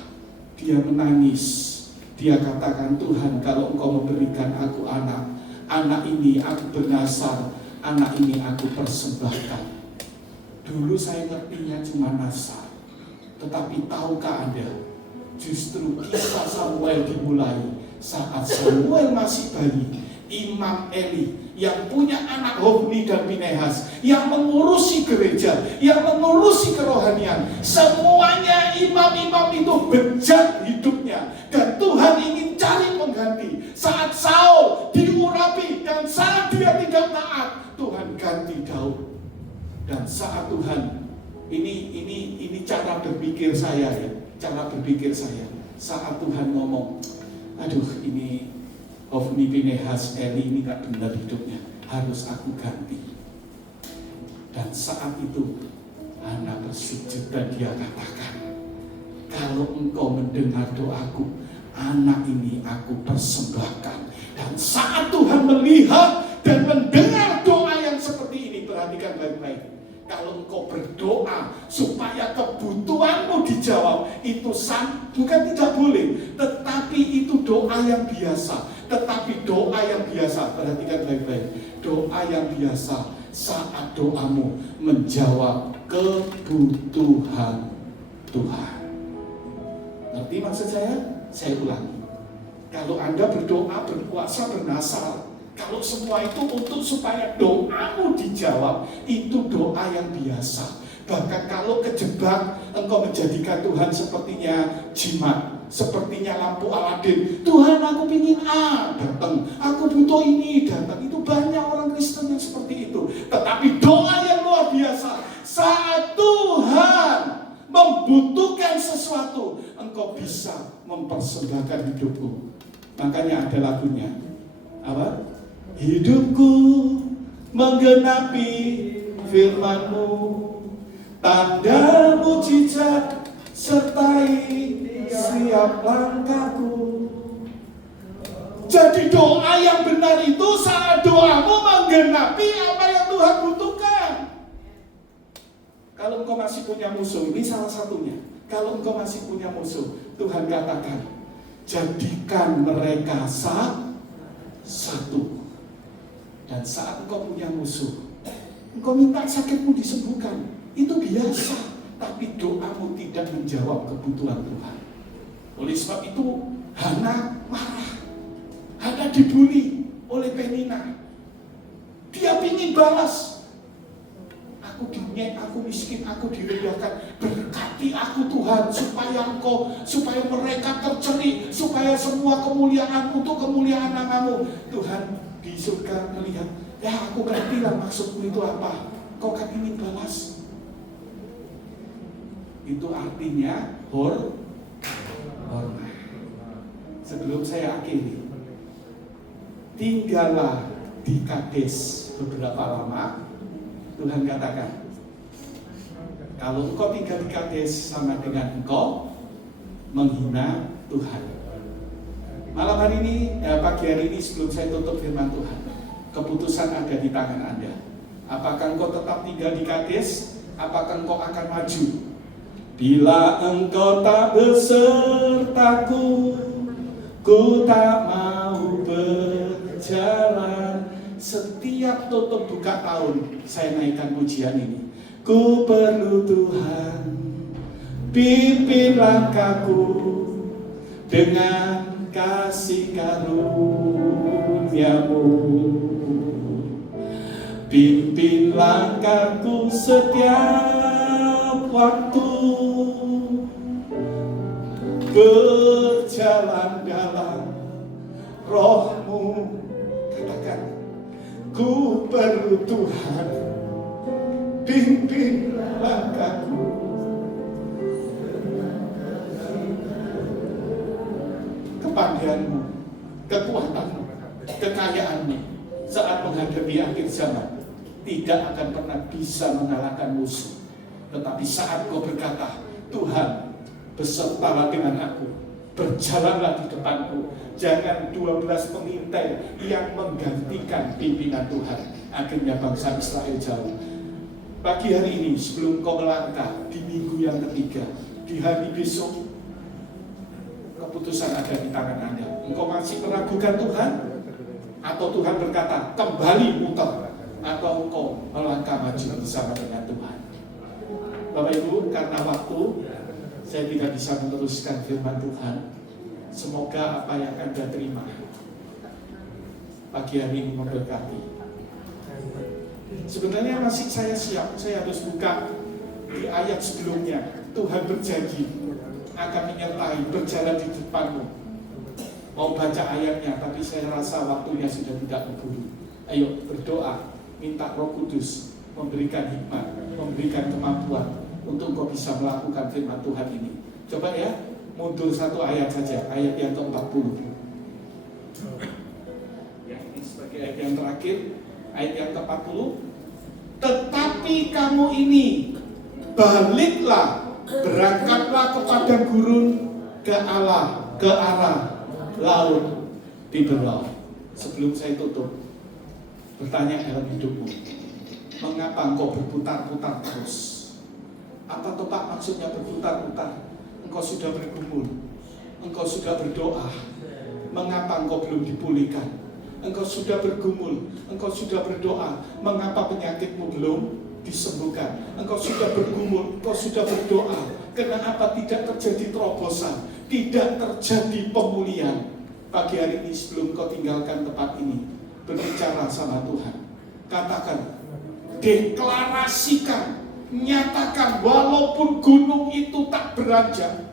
dia menangis. Dia katakan, Tuhan, kalau Engkau memberikan aku anak ini aku bernasar, anak ini aku persembahkan. Dulu saya ngertinya cuma nasar. Tetapi tahukah Anda, justru kisah Samuel dimulai saat Samuel masih bayi. Imam Eli yang punya anak Hofni dan Pinehas, yang mengurusi gereja, yang mengurusi kerohanian, semuanya imam-imam itu bejat hidupnya. Dan Tuhan ingin cari pengganti. Saat Saul diurapi dan saat dia tidak taat, Tuhan ganti Daud. Dan saat Tuhan, ini cara berpikir saya ya, cara berpikir saya. Saat Tuhan ngomong, aduh ini Hofni, Pinehas, Eli ini gak benar hidupnya, harus aku ganti. Dan saat itu Hana bersujud dan dia katakan, kalau engkau mendengar doaku, anak ini aku persembahkan. Dan saat Tuhan melihat dan mendengar doa yang seperti ini, perhatikan baik-baik. Kalau engkau berdoa supaya kebutuhanmu dijawab, itu bukan tidak boleh, tetapi itu doa yang biasa. Tetapi doa yang biasa, perhatikan baik-baik, doa yang biasa saat doamu menjawab kebutuhan Tuhan. Ngerti maksud saya? Saya ulangi. Kalau Anda berdoa, berpuasa, bernasar, kalau semua itu untuk supaya doamu dijawab, itu doa yang biasa. Bahkan kalau kejebak, engkau menjadikan Tuhan sepertinya jimat, sepertinya lampu Aladin. Tuhan, aku pingin A, datang. Aku butuh ini, datang. Itu banyak orang Kristen yang seperti itu. Tetapi doa yang luar biasa, saat Tuhan membutuhkan sesuatu, engkau bisa mempersembahkan hidupku. Makanya ada lagunya, apa? Hidupku menggenapi firman-Mu, tanda mujizat sertai setiap langkahku. Jadi doa yang benar itu saat doamu menggenapi apa yang Tuhan butuhkan. Kalau engkau masih punya musuh, ini salah satunya. Kalau engkau masih punya musuh, Tuhan katakan, jadikan mereka satu. Dan saat engkau punya musuh, engkau minta sakitmu disembuhkan, itu biasa. Tapi doamu tidak menjawab kebutuhan Tuhan. Oleh sebab itu Hana marah. Hana dibully oleh Penina. Dia ingin balas. Aku dinyek, aku miskin, aku direndahkan. Berkati aku Tuhan supaya mereka terceri, supaya semua kemuliaan untuk kemuliaan namamu. Tuhan di surga melihat, ya aku ngerti lah maksudmu itu apa. Kau kan ingin balas. Itu artinya hormat. Sebelum saya akhiri, tinggallah di Kades beberapa lama. Tuhan katakan, kalau engkau tinggal di Kades sama dengan engkau menghina Tuhan. Malam hari ini, pagi hari ini sebelum saya tutup firman Tuhan, keputusan ada di tangan Anda. Apakah engkau tetap tinggal di Kades? Apakah engkau akan maju? Bila engkau tak besertaku, ku tak mau berjalan. Setiap tutup buka tahun, saya naikkan pujian ini. Ku perlu Tuhan, pimpin langkahku dengan kasih karunia-Mu. Pimpin langkahku setiap waktu, berjalan dalam Roh-Mu. Katakan, ku perlu Tuhan, pimpin langkahku. Kepandaianmu, kekuatanmu, kekayaanmu saat menghadapi akhir zaman tidak akan pernah bisa mengalahkan musuh. Tetapi saat kau berkata, Tuhan, besertalah dengan aku, berjalanlah di depanku. Jangan 12 pengintai yang menggantikan pimpinan Tuhan. Akhirnya bangsa Israel jauh. Pagi hari ini, sebelum kau melangkah di minggu yang ketiga, di hari besok, keputusan ada di tangan Anda. Engkau masih meragukan Tuhan? Atau Tuhan berkata, kembali muter? Atau engkau melangkah maju bersama dengan Tuhan? Bapak Ibu, karena waktu, saya tidak bisa meneruskan firman Tuhan. Semoga apa yang Anda terima pagi hari ini memberkati. Sebenarnya masih saya siap, saya harus buka di ayat sebelumnya. Tuhan berjanji akan menyertai, berjalan di depanmu. Mau baca ayatnya, tapi saya rasa waktunya sudah tidak berburu. Ayo berdoa, minta Roh Kudus memberikan hikmat, memberikan kemampuan untuk kau bisa melakukan firman Tuhan ini. Coba ya, mundur satu ayat saja, ayat yang ke-40. Ya, ini sebagai ayat yang terakhir, ayat yang ke-40. Tetapi kamu ini, baliklah, berangkatlah ke padang gurun, ke arah laut di Tiberau. Sebelum saya tutup, bertanya dalam hidupmu, mengapa engkau berputar-putar terus? Apa toh Pak maksudnya berputar-putar? Engkau sudah bergumul, engkau sudah berdoa, mengapa engkau belum dipulihkan? Engkau sudah bergumul, engkau sudah berdoa, mengapa penyakitmu belum disembuhkan? Engkau sudah bergumul, engkau sudah berdoa, kenapa tidak terjadi terobosan, tidak terjadi pemulihan? Pagi hari ini sebelum kau tinggalkan tempat ini, berbicara sama Tuhan, katakan, deklarasikan, nyatakan, walaupun gunung itu tak beranjak.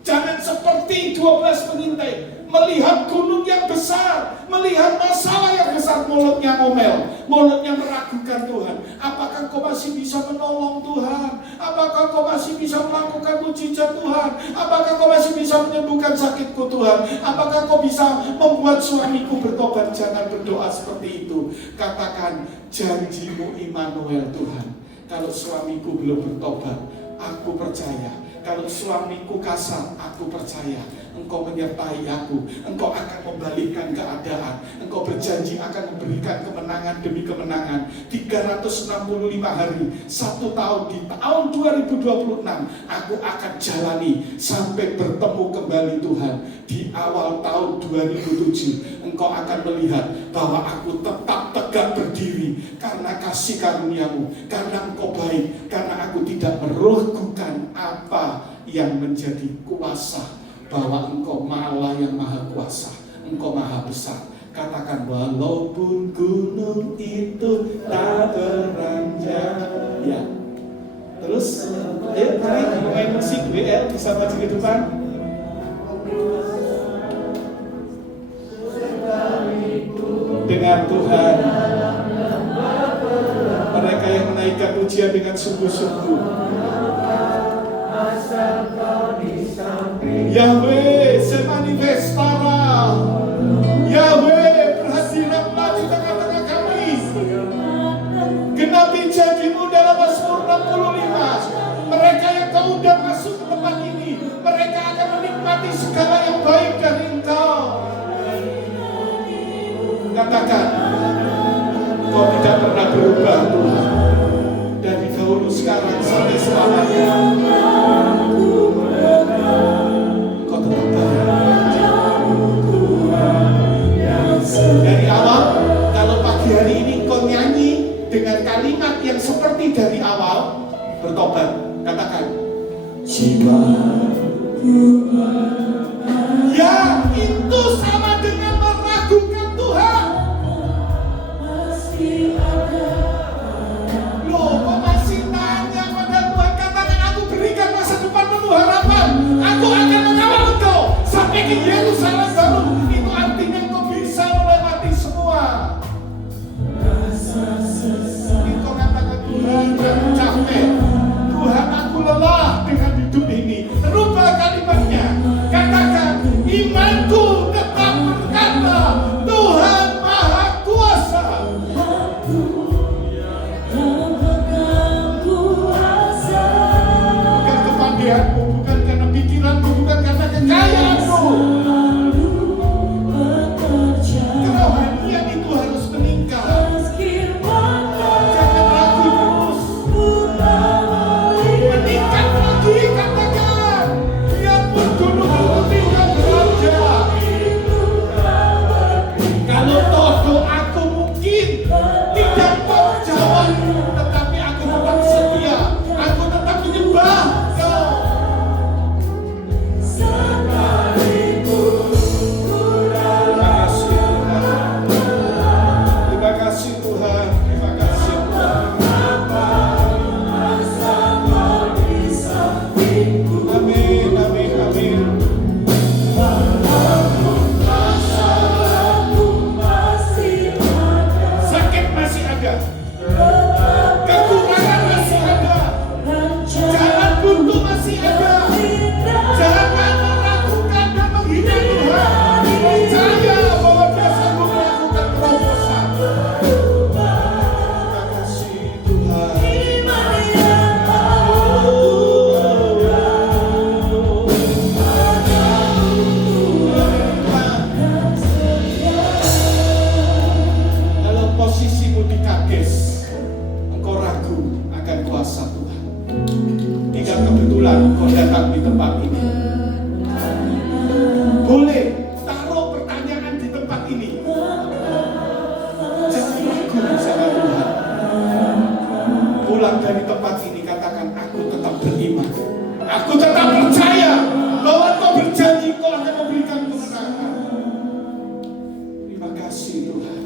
Jangan seperti 12 pengintai melihat gunung yang besar, melihat masalah yang besar, mulutnya ngomel, mulutnya meragukan Tuhan. Apakah kau masih bisa menolong Tuhan? Apakah kau masih bisa melakukan mujizat Tuhan? Apakah kau masih bisa menyembuhkan sakitku Tuhan? Apakah kau bisa membuat suamiku bertobat? Jangan berdoa seperti itu. Katakan, janjimu Immanuel Tuhan. Kalau suamiku belum bertobat, aku percaya. Kalau suamiku kasar, aku percaya Engkau menyertai aku, Engkau akan membalikkan keadaan, Engkau berjanji akan memberikan kemenangan demi kemenangan. 365 hari, 1 tahun, di tahun 2026 aku akan jalani sampai bertemu kembali Tuhan. Di awal tahun 2007 Engkau akan melihat bahwa aku tetap tegak berdiri karena kasih karuniamu, karena Engkau baik, karena aku tidak meragukan apa yang menjadi kuasa, bahwa Engkau Allah yang maha kuasa, Engkau maha besar. Katakan, walaupun gunung itu tak beranjak. Ya. Terus, ayo mari pemain musik WL bisa maju ke depan. Dengan Tuhan, mereka yang menaikkan pujian dengan sungguh-sungguh. Yahweh se manifesta bertobat. Katakan, jiwaku ya, itu sama dengan meragukan Tuhan. masih ada. Loh, kok masih nanya pada Tuhan? Katakan, aku berikan masa depan penuh harapan. Aku akan mengawal engkau sampai ke Yerusalem baru. Itu artinya engkau bisa melewati semua. Engkau katakan, Tuhan, aku capek. Tuhan, aku lelah dengan hidup ini. Rubah kalimatnya. Katakan, imanku tetap berkata, Tuhan Maha Kuasa. Bukan kepandaianmu, bukan karena pikiranmu, bukan karena kekayaanmu. Kerohanian itu harus meningkat. Jangan ragu terus. Meningkat lagi, katakan. Biarpun gunung itu tidak beraja. Kalau toh doaku mungkin tidak terjawab, tetapi aku tetap setia. Aku tetap menyembah Kau. Terima kasih Tuhan. Terima kasih Tuhan. Amin, amin, amin. Sakit masih ada, kekurangan masih ada, jalan buntu masih ada. Jangan meragukan dan menghina Tuhan. Percaya bahwa Dia sanggup melakukan terobosan. Terima kasih Tuhan. Kalau posisimu di Kades, engkau ragu akan kuasa Tuhan. Tidak kebetulan kau datang di tempat ini. Boleh taruh pertanyaan di tempat ini. Jangan ragu sama Tuhan. Pulang dari tempat ini, katakan, aku tetap beriman. Aku tetap percaya bahwa Kau berjanji Kau akan memberikan kemenangan. Terima kasih Tuhan.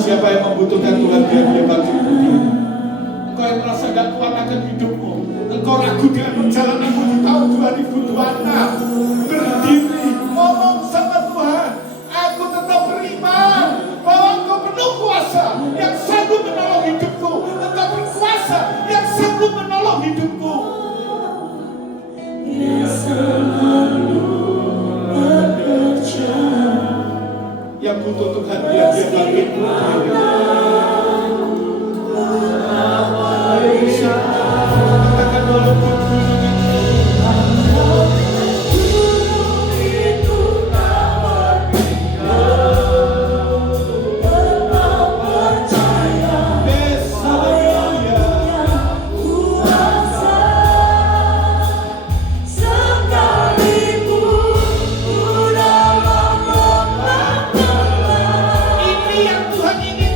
Siapa yang membutuhkan Tuhan, biar dia bangkit berdiri. Engkau yang merasa gak kuat akan hidupmu, engkau ragu dengan perjalananmu di tahun 2026, berdiri, ngomong sama Tuhan, aku tetap beriman bahwa Engkau penuh kuasa yang sanggup menolong hidupku. Engkau berkuasa yang sanggup menolong hidupku. Yang butuh Tuhan, biar dia bangkit berdiri. Katakan, walaupun gunung itu ini yang Tuhan ingin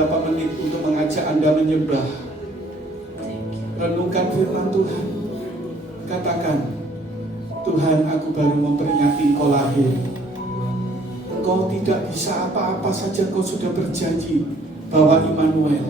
beberapa menit untuk mengajak Anda menyembah. Renungkan firman Tuhan. Katakan, Tuhan, aku baru memperingati Engkau lahir. Engkau tidak bisa apa-apa saja, Engkau sudah berjanji bahwa Immanuel.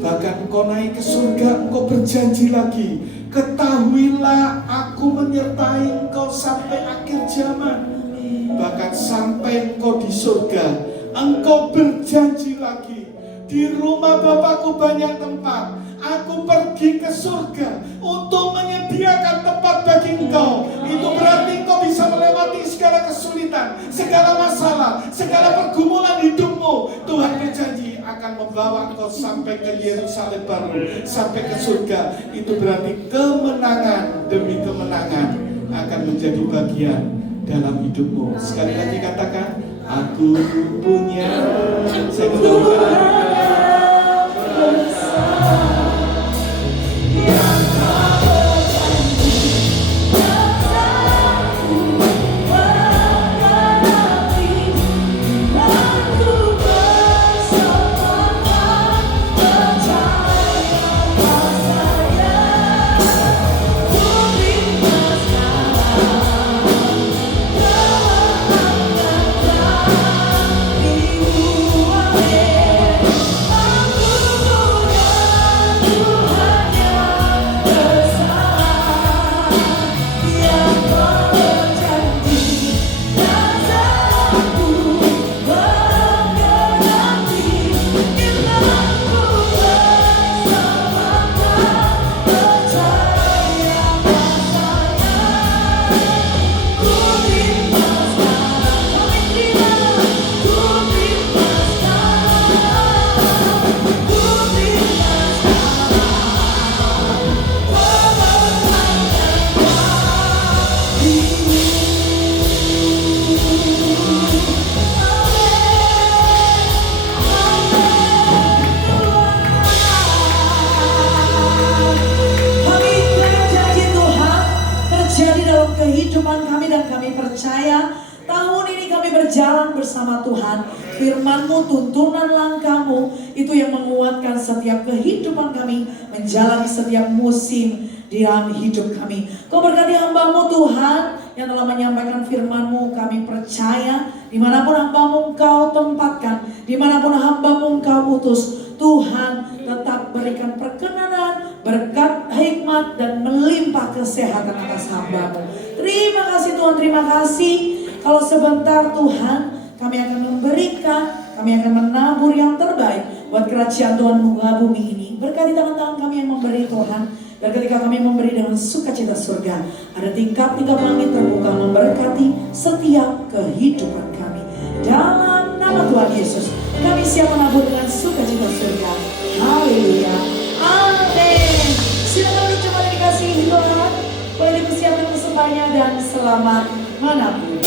Bahkan Engkau naik ke surga, Engkau berjanji lagi, ketahuilah aku menyertai Engkau sampai akhir zaman. Bahkan sampai Engkau di surga, Engkau berjanji lagi, di rumah Bapakku banyak tempat, aku pergi ke surga untuk menyediakan tempat bagi Engkau. Itu berarti Engkau bisa melewati segala kesulitan, segala masalah, segala pergumulan hidupmu. Tuhan berjanji akan membawa Engkau sampai ke Yerusalem baru, sampai ke surga. Itu berarti kemenangan demi kemenangan akan menjadi bagian dalam hidupmu. Sekali lagi katakan, aku punya. Saya berdoa. Kehidupan kami, dan kami percaya tahun ini kami berjalan bersama Tuhan. Firman-Mu, tuntunan langkah-Mu, itu yang menguatkan setiap kehidupan kami, menjalani setiap musim di dalam hidup kami. Kau berkati hamba-Mu Tuhan yang telah menyampaikan firman-Mu. Kami percaya dimanapun hamba-Mu Engkau tempatkan, dimanapun hamba-Mu Engkau utus, Tuhan tetap berikan perkenanan, berkat, hikmat, dan melimpah kesehatan atas hamba-Mu. Terima kasih Tuhan, terima kasih. Kalau sebentar Tuhan, kami akan memberikan, kami akan menabur yang terbaik buat kerajaan Tuhan muka bumi ini. Berkati tangan-tangan kami yang memberi Tuhan. Dan ketika kami memberi dengan sukacita surga, ada tingkap-tingkap langit terbuka memberkati setiap kehidupan kami. Dalam nama Tuhan Yesus, kami siap menabur dengan sukacita surga. Haleluya. Amin. Silakan coba dikasihi Tuhan. Boleh dipersiapkan persembahnya dan selamat menabur.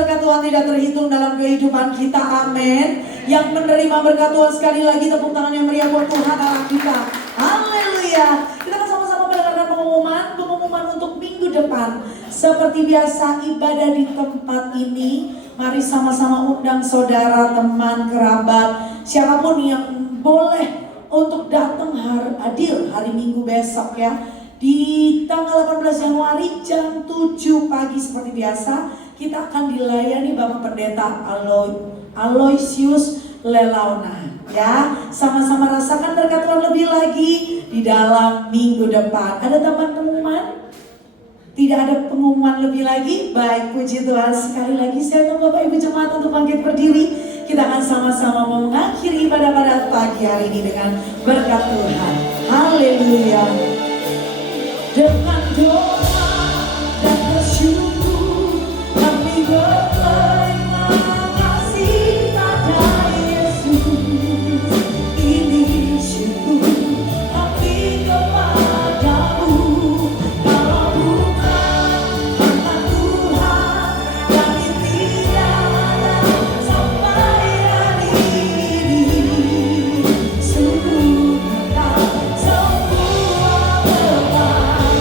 berkat Tuhan tidak terhitung dalam kehidupan kita. Amin. Yang menerima berkat Tuhan sekali lagi tepuk tangan yang meriah buat Tuhan Allah kita. Haleluya. Kita akan sama-sama mendengarkan pengumuman untuk minggu depan. Seperti biasa ibadah di tempat ini. Mari sama-sama undang saudara, teman, kerabat, siapapun yang boleh untuk datang hadir hari Minggu besok ya. Di tanggal 18 Januari jam 7 pagi seperti biasa kita akan dilayani Bapak Pendeta Aloysius Lelauna ya. Sama-sama rasakan berkat Tuhan lebih lagi di dalam minggu depan. Ada tambahan pengumuman? Tidak ada pengumuman lebih lagi? Baik, puji Tuhan. Sekali lagi saya undang Bapak Ibu Jemaat untuk bangkit berdiri. Kita akan sama-sama mengakhiri ibadah pada pagi hari ini dengan berkat Tuhan. Haleluya. Dengan doa dan bersyukur kami berterima kasih pada Yesus. Ini syukur kami kepadamu. Kalau bukan karena Tuhan kami tidak ada sampai hari ini. Sungguh tak semua kepadamu.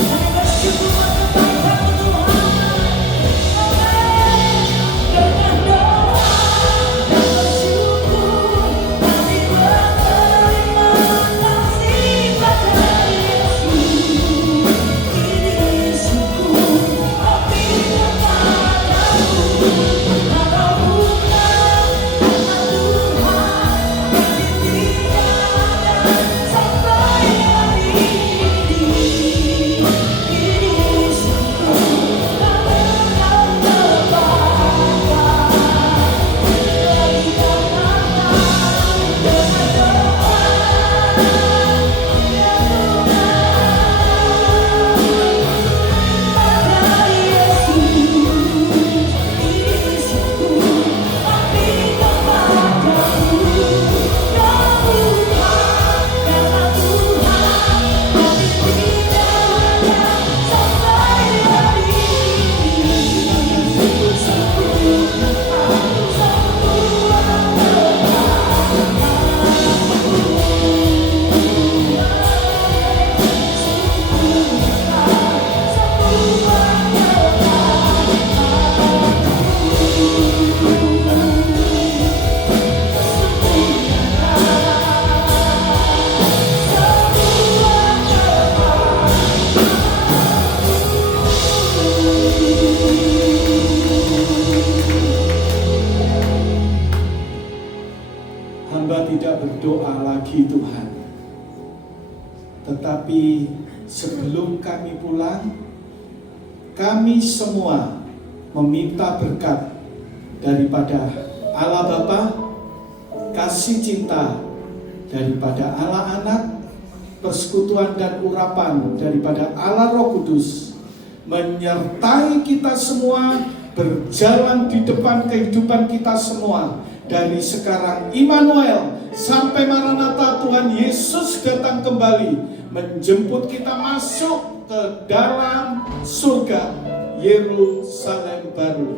Kami bersyukur kepada Tuhan. Amin. Dengan doa dan bersyukur kami berterima kasih pada Yesus. Ini syukur kami kepadamu. Kalau bukan karena Tuhan kami tidak ada sampai hari ini. Ini syukur kami akan kepadamu. Lagi katakan dengan doa ya pada Yesus. Ini syukur kami kepadamu. Ya Tuhan, karena Tuhan kami tidak ada sampai hari ini. Syukur kami semua Hamba tidak berdoa lagi Tuhan. Tetapi sebelum kami pulang, kami semua meminta berkat daripada Allah Bapa, kasih cinta daripada Allah Anak, persekutuan dan urapan daripada Allah Roh Kudus, menyertai kita semua, berjalan di depan kehidupan kita semua, dari sekarang Immanuel sampai Maranatha Tuhan Yesus datang kembali, menjemput kita masuk ke dalam surga Yerusalem baru.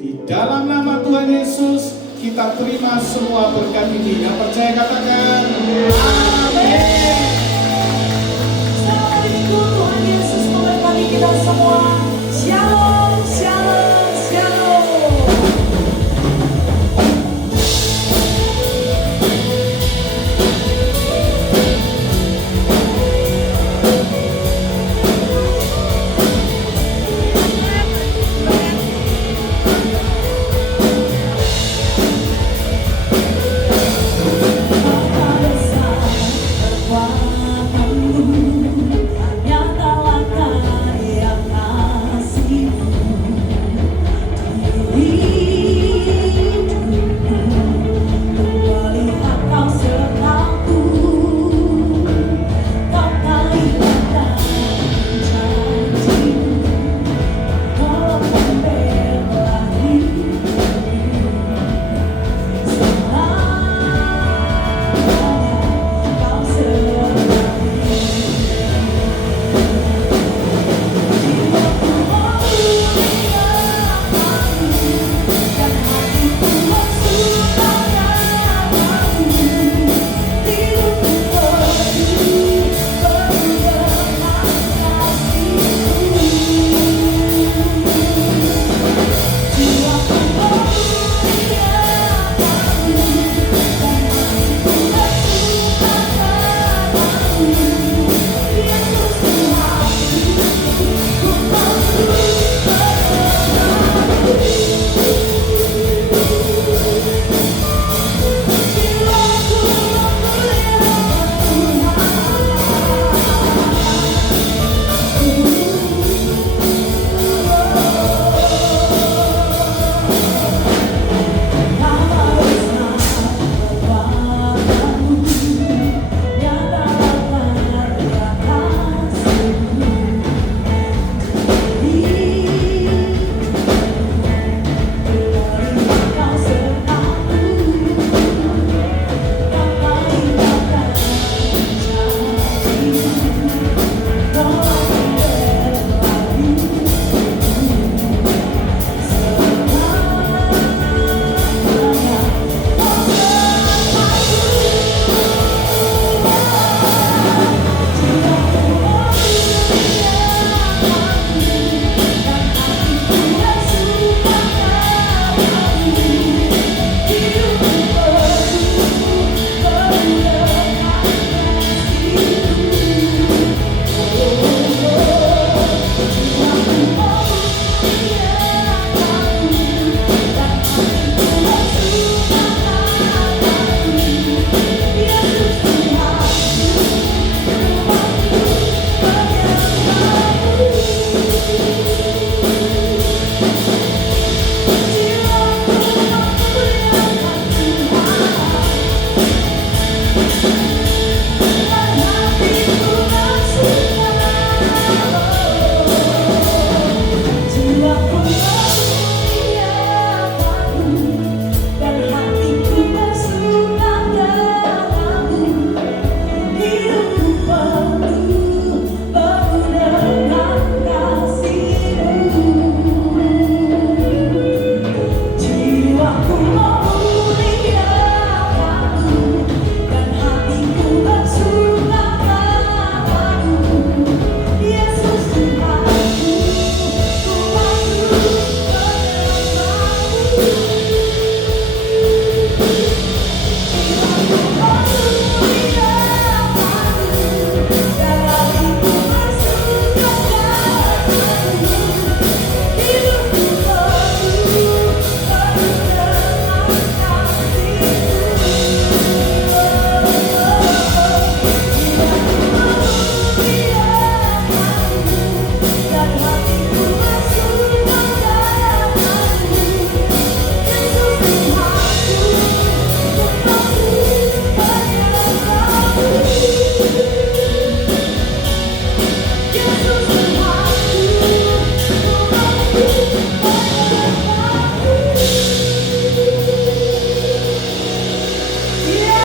Di dalam nama Tuhan Yesus kita terima semua berkat ini. Yang percaya katakan amin. Selamat Minggu, Tuhan Yesus memberkati kita semua.